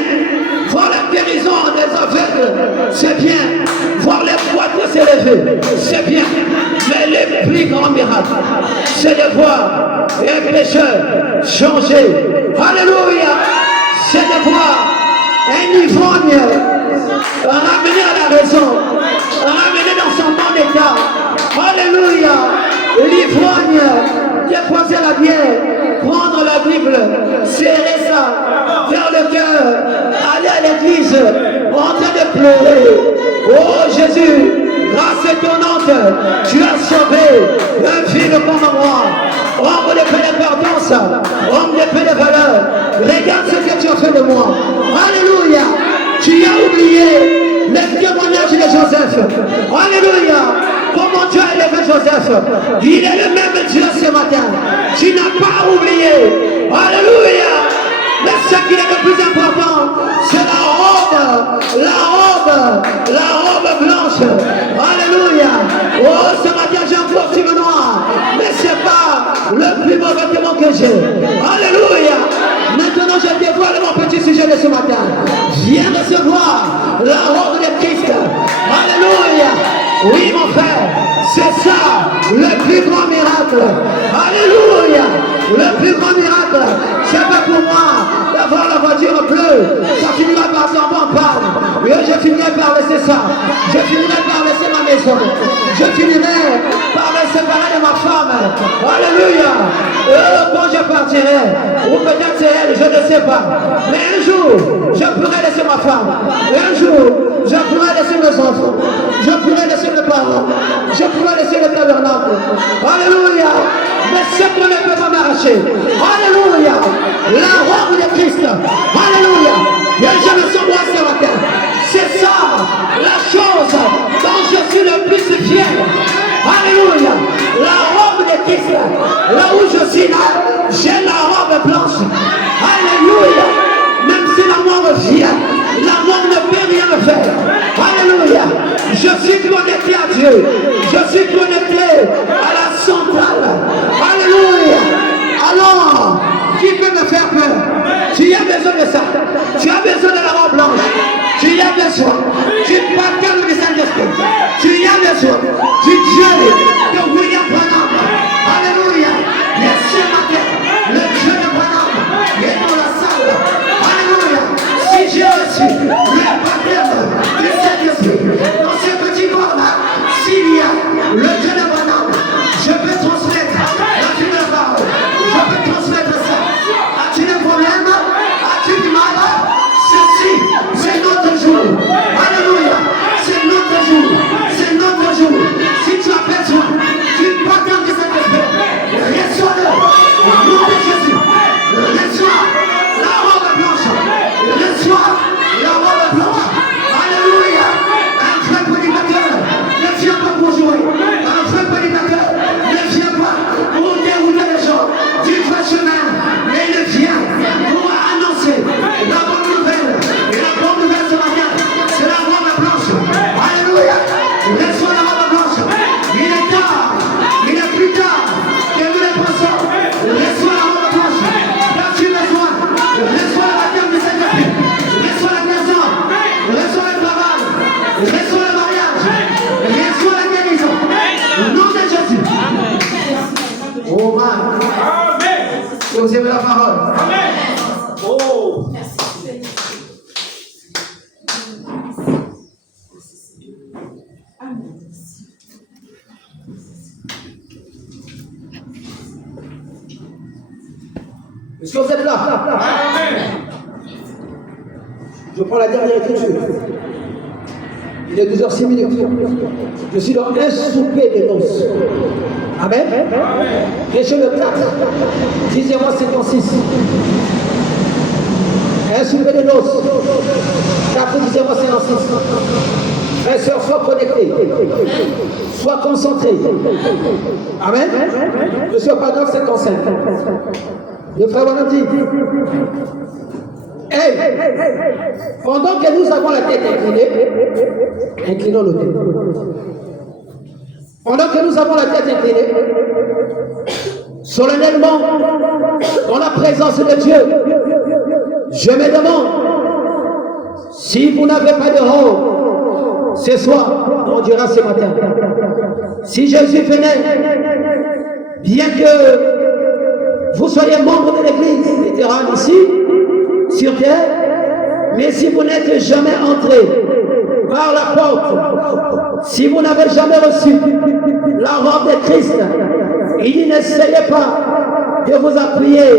Voir la guérison des aveugles, c'est bien. Voir les boiteux s'élever, c'est bien. Mais le plus grand miracle, c'est de voir un pécheur changer. Alléluia. C'est de voir un ivrogne ramené à la raison, ramené dans son bon état. Alléluia. L'ivrogne déposer la bière, prendre la Bible, serrer ça vers le cœur, aller à l'église en train de pleurer. Oh Jésus, grâce étonnante, tu as sauvé un fils comme moi. Homme de paix d'importance, homme de paix de valeur. Regarde ce que tu as fait de moi. Alléluia. Tu as oublié le témoignage de Joseph. Alléluia. Comment Dieu a élevé Joseph. Il est le même Dieu ce matin. Tu n'as pas oublié. Alléluia. Mais ce qui est le plus important, c'est la robe blanche. Alléluia. Oh, ce matin j'ai un costume noir. Mais ce n'est pas le plus beau vêtement que j'ai. Alléluia. Maintenant je dévoile mon petit sujet de ce matin. Viens recevoir la robe de Christ. Alléluia. Oui mon frère, c'est ça le plus grand miracle. Alléluia. Le plus grand miracle, c'est pas pour moi d'avoir la voiture bleue. Ça finira par tomber en panne. Et je finirai par laisser ça. Je finirai par laisser ma maison. Je finirai par me séparer de ma femme. Alléluia. Et quand je partirai, ou peut-être c'est elle je ne sais pas. Mais un jour, je pourrai laisser ma femme. Un jour, je pourrai laisser mes enfants. Je pourrai laisser mes parents. Je pourrai laisser le tabernacle. Alléluia. Mais ce qu'on ne peut pas m'arracher. Alléluia. La robe de Christ. Alléluia. Et je me sens moi ce matin. C'est ça la chose dont je suis le plus fier. Alléluia. La robe de Christ. Là où je suis là, j'ai la robe blanche. Alléluia. Même si la mort vient, la mort ne peut rien me faire. Alléluia. Je suis connecté à Dieu. Je suis connecté à la centrale. Alléluia. Alors, qui peut me faire peur? Tu as besoin de ça. Tu as besoin de la robe blanche. Tu as besoin du baptême du Saint-Esprit. Tu as besoin du Dieu de William Branham. Alléluia. Et ce matin, le Dieu de Branham est dans la salle. Alléluia. Si j'ai reçu le baptême du Saint-Esprit dans ce petit corps-là, s'il y a le Dieu de Branham, je peux transmettre la vie de la parole. Je peux transmettre ça. As-tu des problèmes? As-tu du mal? Ceci, c'est notre jour. Alléluia. C'est notre jour. C'est notre jour. Si tu as besoin du baptême de Saint-Esprit, reçois-le. Au nom de Jésus. Reçois la robe blanche. Reçois la robe blanche. Alléluia. Un vrai prédicateur ne vient pas pour jouer. Un vrai prédicateur ne vient pas pour dérouler les gens du vrai chemin. Mais il vient pour annoncer la bonne nouvelle. Et la bonne nouvelle ce matin, c'est la robe blanche. Alléluia. Reçois la robe blanche. Il est tard. Il est plus tard que nous les pensons. Reçois la robe blanche. As-tu besoin? Reçois la baptême du Saint-Esprit. Reçois la maison. Reçois le travail. Reçois le mariage. Reçois la guérison. Au nom de Jésus. Oh man. Amen. Vous aimez la parole. Amen. Oh. Est-ce que vous êtes là? Amen. Je prends la dernière écriture. Il est 12h06. Je suis dans un souper de noces. Amen. Région le 4. Disez-moi 56. Un souper de noces. 4, disez-moi 56. Frères et sœurs, sois connectés. Sois concentrés. Amen. Je suis au paragraphe 55. Le frère Branham dit, hey, pendant que nous avons la tête inclinée, inclinons nos têtes. Pendant que nous avons la tête inclinée, solennellement, dans la présence de Dieu, je me demande, si vous n'avez pas de robe, ce soir, on dira ce matin, si Jésus venait, bien que vous soyez membre de l'église vétérane ici, sur terre, mais si vous n'êtes jamais entré par la porte, si vous n'avez jamais reçu la robe de Christ, il dit n'essayez pas de vous appuyer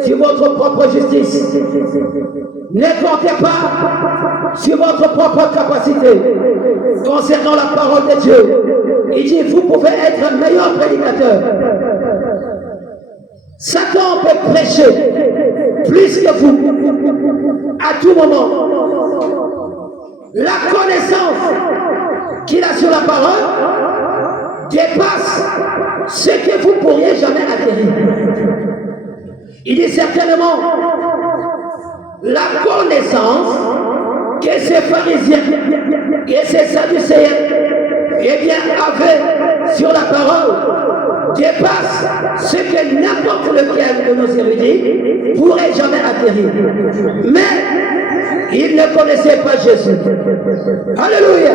sur votre propre justice. Ne comptez pas sur votre propre capacité concernant la parole de Dieu. Il dit vous pouvez être un meilleur prédicateur. Satan peut prêcher plus que vous à tout moment. La connaissance qu'il a sur la parole dépasse ce que vous pourriez jamais acquérir. Il dit certainement la connaissance que ces pharisiens et ces sadducéens avaient sur la parole dépasse ce que n'importe lequel de nos érudits pourrait jamais acquérir. Mais ils ne connaissaient pas Jésus. Alléluia.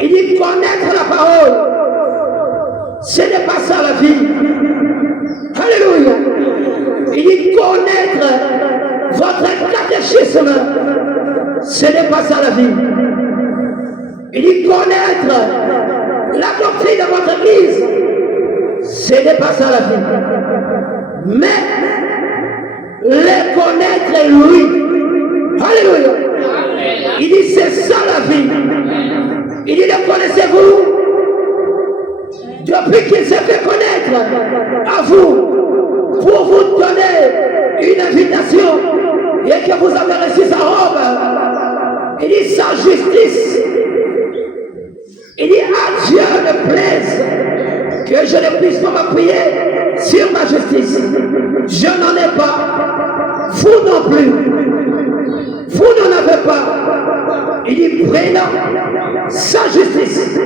Il dit connaître la parole, ce n'est pas ça la vie. Alléluia. Il dit connaître votre catéchisme, ce n'est pas ça la vie. Il dit connaître la doctrine de votre église, ce n'est pas ça la vie. Mais les connaître lui. Alléluia. Il dit c'est ça la vie. Il dit le connaissez-vous? Depuis qu'il s'est fait connaître à vous pour vous donner une invitation et que vous avez reçu sa robe, il dit sa justice. Il dit à Dieu ne plaise que je ne puisse pas m'appuyer sur ma justice. Je n'en ai pas, vous non plus. Vous n'en avez pas. Il dit prenons sa justice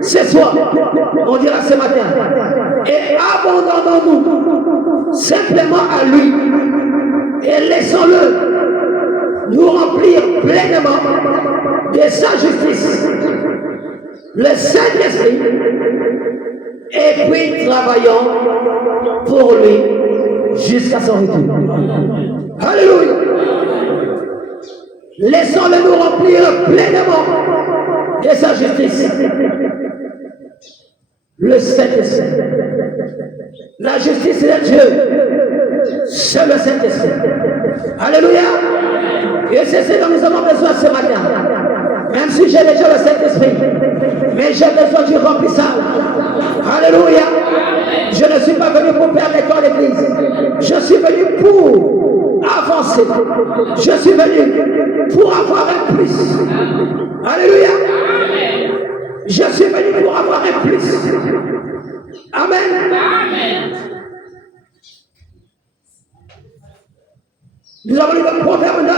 ce soir, on dira ce matin, et abandonnons-nous simplement à lui et laissons-le nous remplir pleinement de sa justice, le Saint-Esprit, et puis travaillons pour lui jusqu'à son retour. Alléluia. Laissons-le nous remplir pleinement de sa justice. Le Saint-Esprit. La justice de Dieu, c'est le Saint-Esprit. Alléluia. Et c'est ce dont nous avons besoin ce matin. Même si j'ai déjà le Saint-Esprit, mais j'ai besoin du remplissage. Alléluia. Je ne suis pas venu pour perdre le temps d'église. Je suis venu pour avancer. Je suis venu pour avoir un plus. Alléluia. Je suis venu pour avoir un plus. Amen. Nous avons lu le Proverbe 9.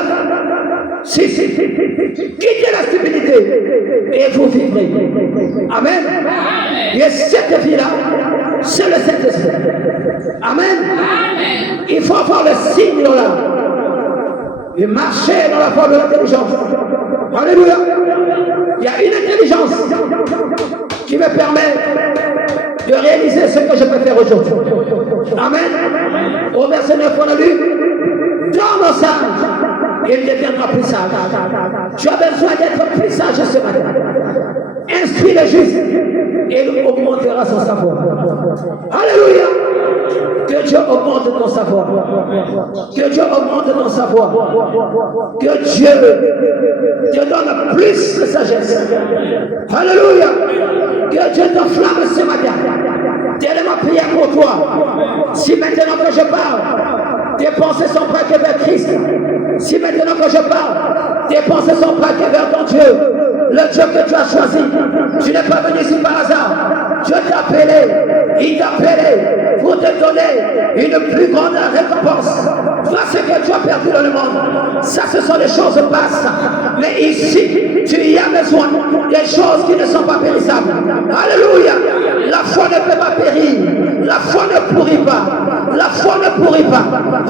Quittez la stupidité et vous vivrez. Amen. Et cette vie-là, c'est le Saint-Esprit. Amen. Il faut avoir le signe là. Et marcher dans la voie de l'intelligence. Alléluia. Il y a une intelligence qui me permet de réaliser ce que je peux faire aujourd'hui. Amen. Au verset 9, on a lu, dans nos sages, il deviendra plus sage. Tu as besoin d'être plus sage ce matin. Instruis le juste et il augmentera son savoir. Alléluia. Que Dieu augmente ton savoir. Que Dieu augmente ton savoir. Que Dieu te donne plus de sagesse. Alléluia. Que Dieu t'enflamme ce matin. Telle est ma prière pour toi. Si maintenant que je parle, tes pensées sont braquées vers Christ. Si maintenant que je parle, tes pensées sont braquées vers ton Dieu, le Dieu que tu as choisi, tu n'es pas venu ici par hasard. Dieu t'a appelé, il t'a appelé pour te donner une plus grande récompense. Vois ce que tu as perdu dans le monde. Ça, ce sont des choses basses. Mais ici, tu y as besoin des choses qui ne sont pas périssables. Alléluia. La foi ne peut pas périr. La foi ne pourrit pas. La foi ne pourrit pas.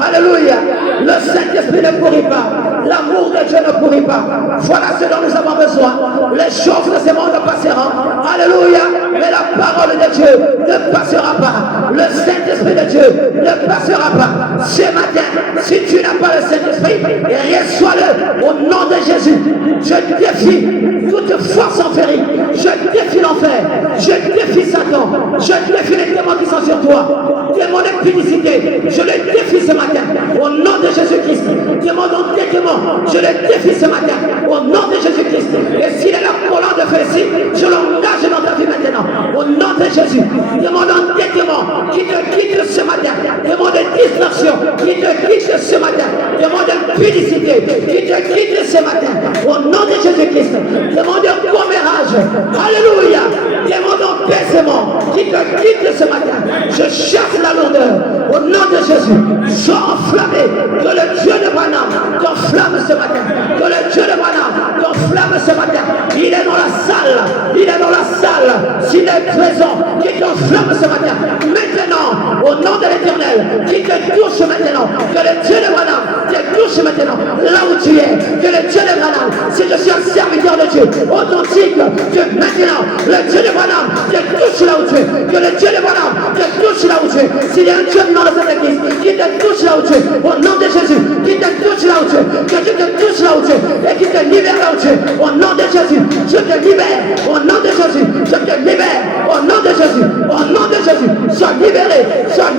Alléluia. Le Saint-Esprit ne pourrit pas. L'amour de Dieu ne pourrit pas. Voilà ce dont nous avons besoin. Les choses de ce monde passeront. Alléluia. Mais la parole de Dieu ne passera pas. Le Saint-Esprit de Dieu ne passera pas. Ce matin, si tu n'as pas le Saint-Esprit, reçois-le au nom de Jésus. Je défie toute force enfermée. Je défie l'enfer. Je défie Satan. Je défie les démons qui sont sur toi. Démons de publicité. Je les défie ce matin. Au nom de Jésus-Christ. Démons d'entêtement. Je les défie ce matin. Au nom de Jésus-Christ. Et s'il est là collant de feu ici, je l'engage dans ta vie maintenant. Au nom de Jésus. Démons d'entêtement qui te quitte ce matin. Démons de distraction qui te quitte ce matin. Démons de publicité qui te quitte ce matin. Au nom de Jésus-Christ. Démons de commérage. Alléluia. Démons d'apaisement qui te quitte ce matin. Je chasse la lourdeur. Au nom de Jésus. Sois enflammé. Que le Dieu de Branham t'enflamme ce matin. Que le Dieu de Branham t'enflamme ce matin. Il est dans la salle. Il est dans la salle. S'il est présent, qui t'enflamme ce matin. Maintenant, au nom de l'Éternel, qui te touche maintenant. Que le Dieu de Branham te touche maintenant. Là où tu es. Que le Dieu de Branham, si je suis un serviteur de Dieu, authentique, que maintenant, le Dieu de Branham te touche là où tu es. Que le Dieu de Branham te touche là où tu es. S'il y a un Dieu dans cette église, qui te touche là où tu es. Au nom de Jésus, qui te touche là où tu es. Que Dieu te touche là où tu es. Et qui te libère là où tu es. Au nom de Jésus, je te libère. Au nom de Jésus, je te libère. Au nom de Jésus, au nom de Jésus, sois libéré, sois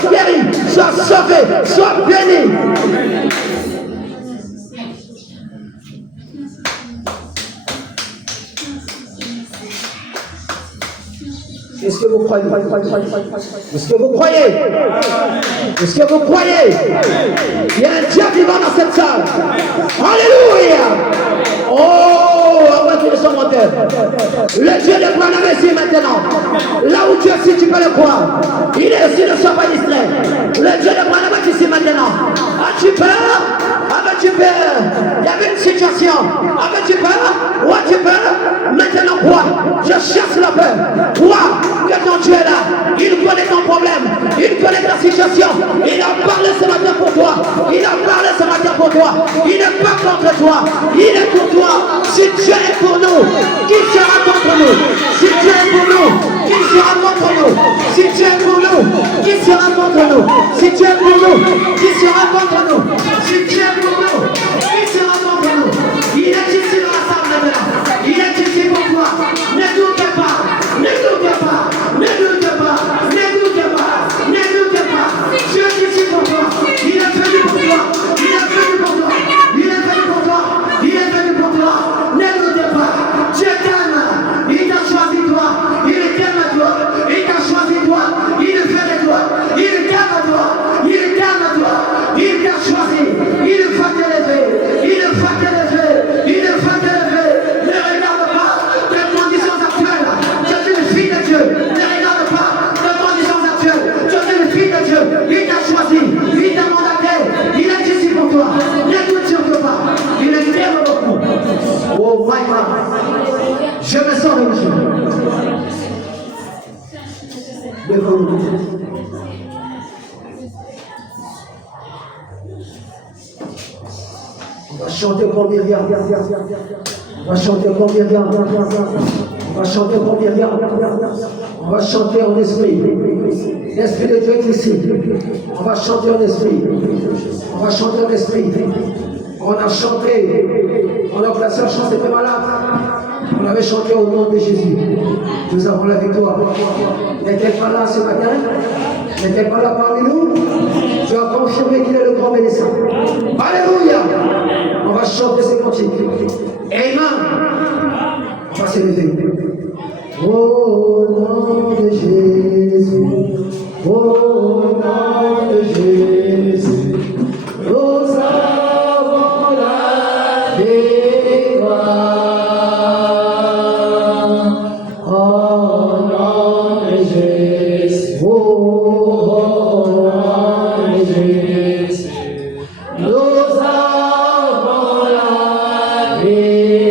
guéri, sois sauvé, sois béni. Est-ce que vous croyez? Est-ce que vous croyez? Est-ce que vous croyez? Il y a un Dieu vivant dans cette salle. Alléluia. Oh, avant que son moteur. Le Dieu de Branham est ici maintenant. Là où tu es ici, tu peux le croire. Il est ici, ne sois pas distrait. Le Dieu de Branham est ici maintenant. As-tu peur? Avais-tu peur? Il y avait une situation. Avais-tu peur? Ouais, tu peur? Maintenant quoi? Je chasse la peur. Quoi? Que ton Dieu est là, il connaît ton problème, il connaît ta situation, il a parlé ce matin pour toi, il a parlé ce matin pour toi, il n'est pas contre toi, il est pour toi. Si Dieu est pour nous, qui sera contre nous? Si Dieu est pour nous, qui sera contre nous? Si Dieu est pour nous, qui sera contre nous? Si Dieu est pour nous, qui sera contre nous? Si Dieu est pour nous, qui sera contre nous? Il est ici dans la salle maintenant, il est ici pour toi, ne doute pas, ne doute pas. Ne doute pas, ne doute pas, ne doute pas. Dieu est ici pour toi. Il est venu pour toi. Il est venu pour toi. Il est venu pour toi. Il est venu pour toi. Ne doute pas. Dieu t'aime. Il t'a choisi toi. Il t'aime toi. Il t'a choisi toi. Il fait de toi. Il t'aime toi. Il t'aime toi. Il t'a choisi. Il va t'élever. Il va t'élever. Il va t'élever. Ne regarde pas tes conditions actuelles. Je suis le fils de Dieu. Il t'a choisi, il t'a mandaté, il est ici pour toi. Ne doute surtout pas, il est très beaucoup. Oh my God, je me sens le Dieu. Devant nous. On va chanter comme Myriam. On va chanter comme Myriam. On va chanter comme Myriam. On va chanter en esprit. L'Esprit de Dieu est ici. On va chanter en esprit. On va chanter en esprit. On a chanté. Pendant que la sœur chante était malade, on avait chanté au nom de Jésus. Nous avons la victoire. N'est-elle pas là ce matin? N'est-elle pas là parmi nous? Tu as confirmé qu'il est le grand médecin. Alléluia! On va chanter ces cantiques. Amen. On va s'élever. Au nom de Jésus, au nom de Jésus, nous avons la victoire. Au nom de Jésus, au nom de Jésus, nous avons la victoire.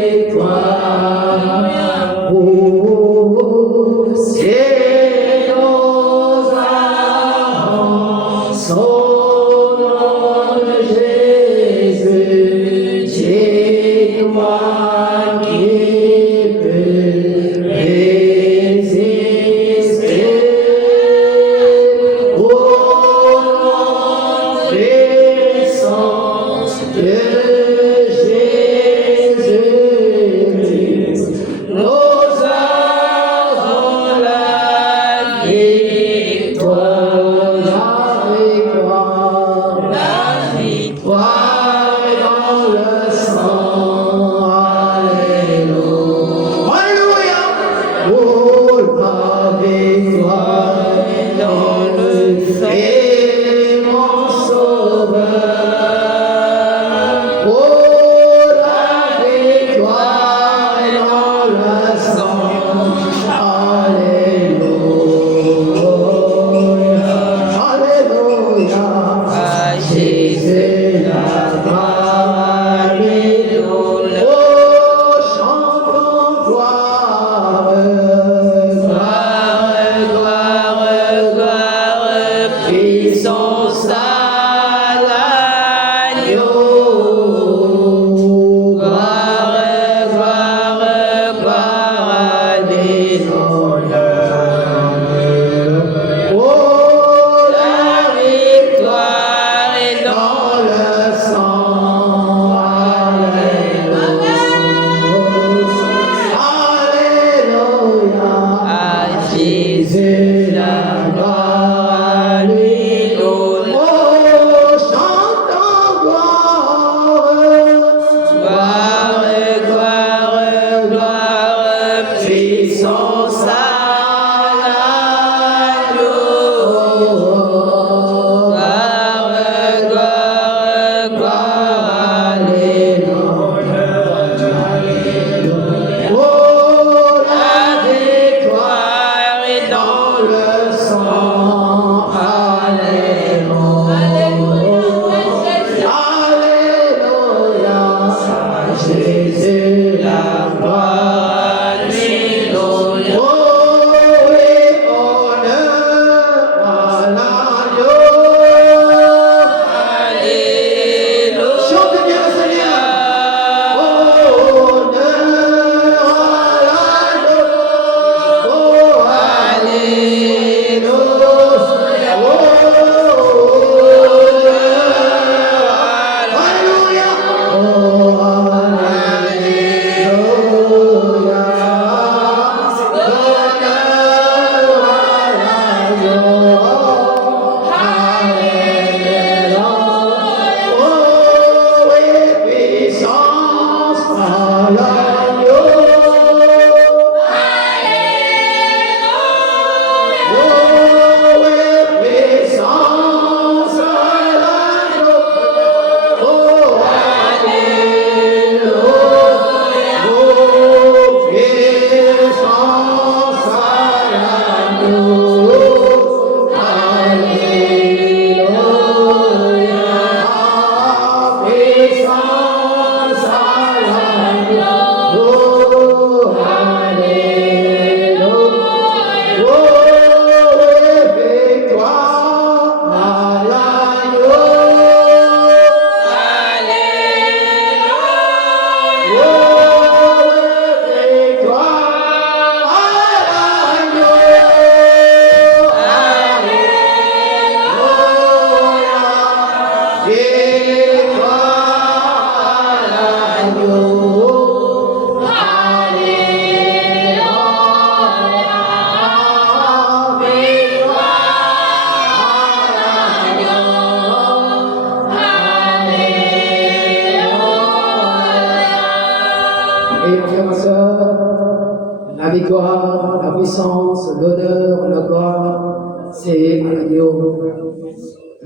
La victoire, la puissance, l'honneur, la gloire, c'est à l'agneau.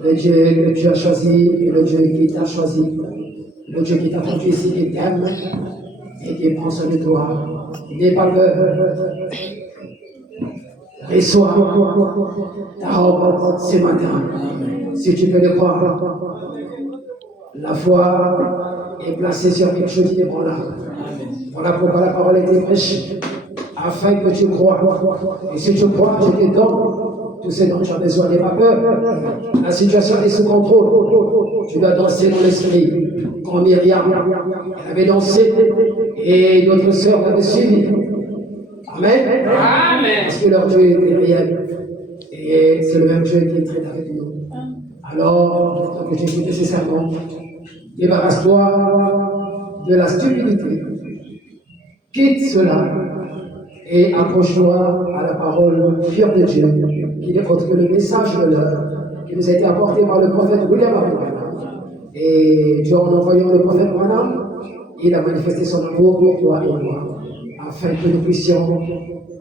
Le Dieu que tu as choisi et le Dieu qui t'a choisi. Le Dieu qui t'a conduit ici, qui t'aime et qui prend soin de toi. N'aie pas peur. Reçois ta robe ce matin. Si tu peux le croire. La foi est placée sur quelque chose qui est là. Voilà pourquoi la parole a été prêchée, afin que tu crois. Et si tu crois, je te donne tout ce dont tu as besoin. N'aie pas peur. La situation est sous contrôle. Tu dois danser dans l'esprit. Quand Myriam avait dansé et notre sœur l'avait suivi. Amen. Parce que leur Dieu est réel. Et c'est le même Dieu qui traite avec nous. Alors, tant que tu écoutes ces sermons, débarrasse-toi de la stupidité. Quitte cela et accroche-toi à la parole pure de Dieu, qui n'est autre que le message de l'heure, qui nous a été apporté par le prophète William Branham. Et Dieu, en envoyant le prophète Branham, il a manifesté son amour pour toi et moi, afin que nous puissions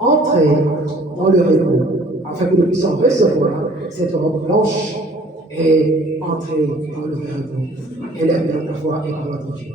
entrer dans le repos, afin que nous puissions recevoir cette robe blanche et entrer dans le repos. Élève dans ta foi et crois en Dieu.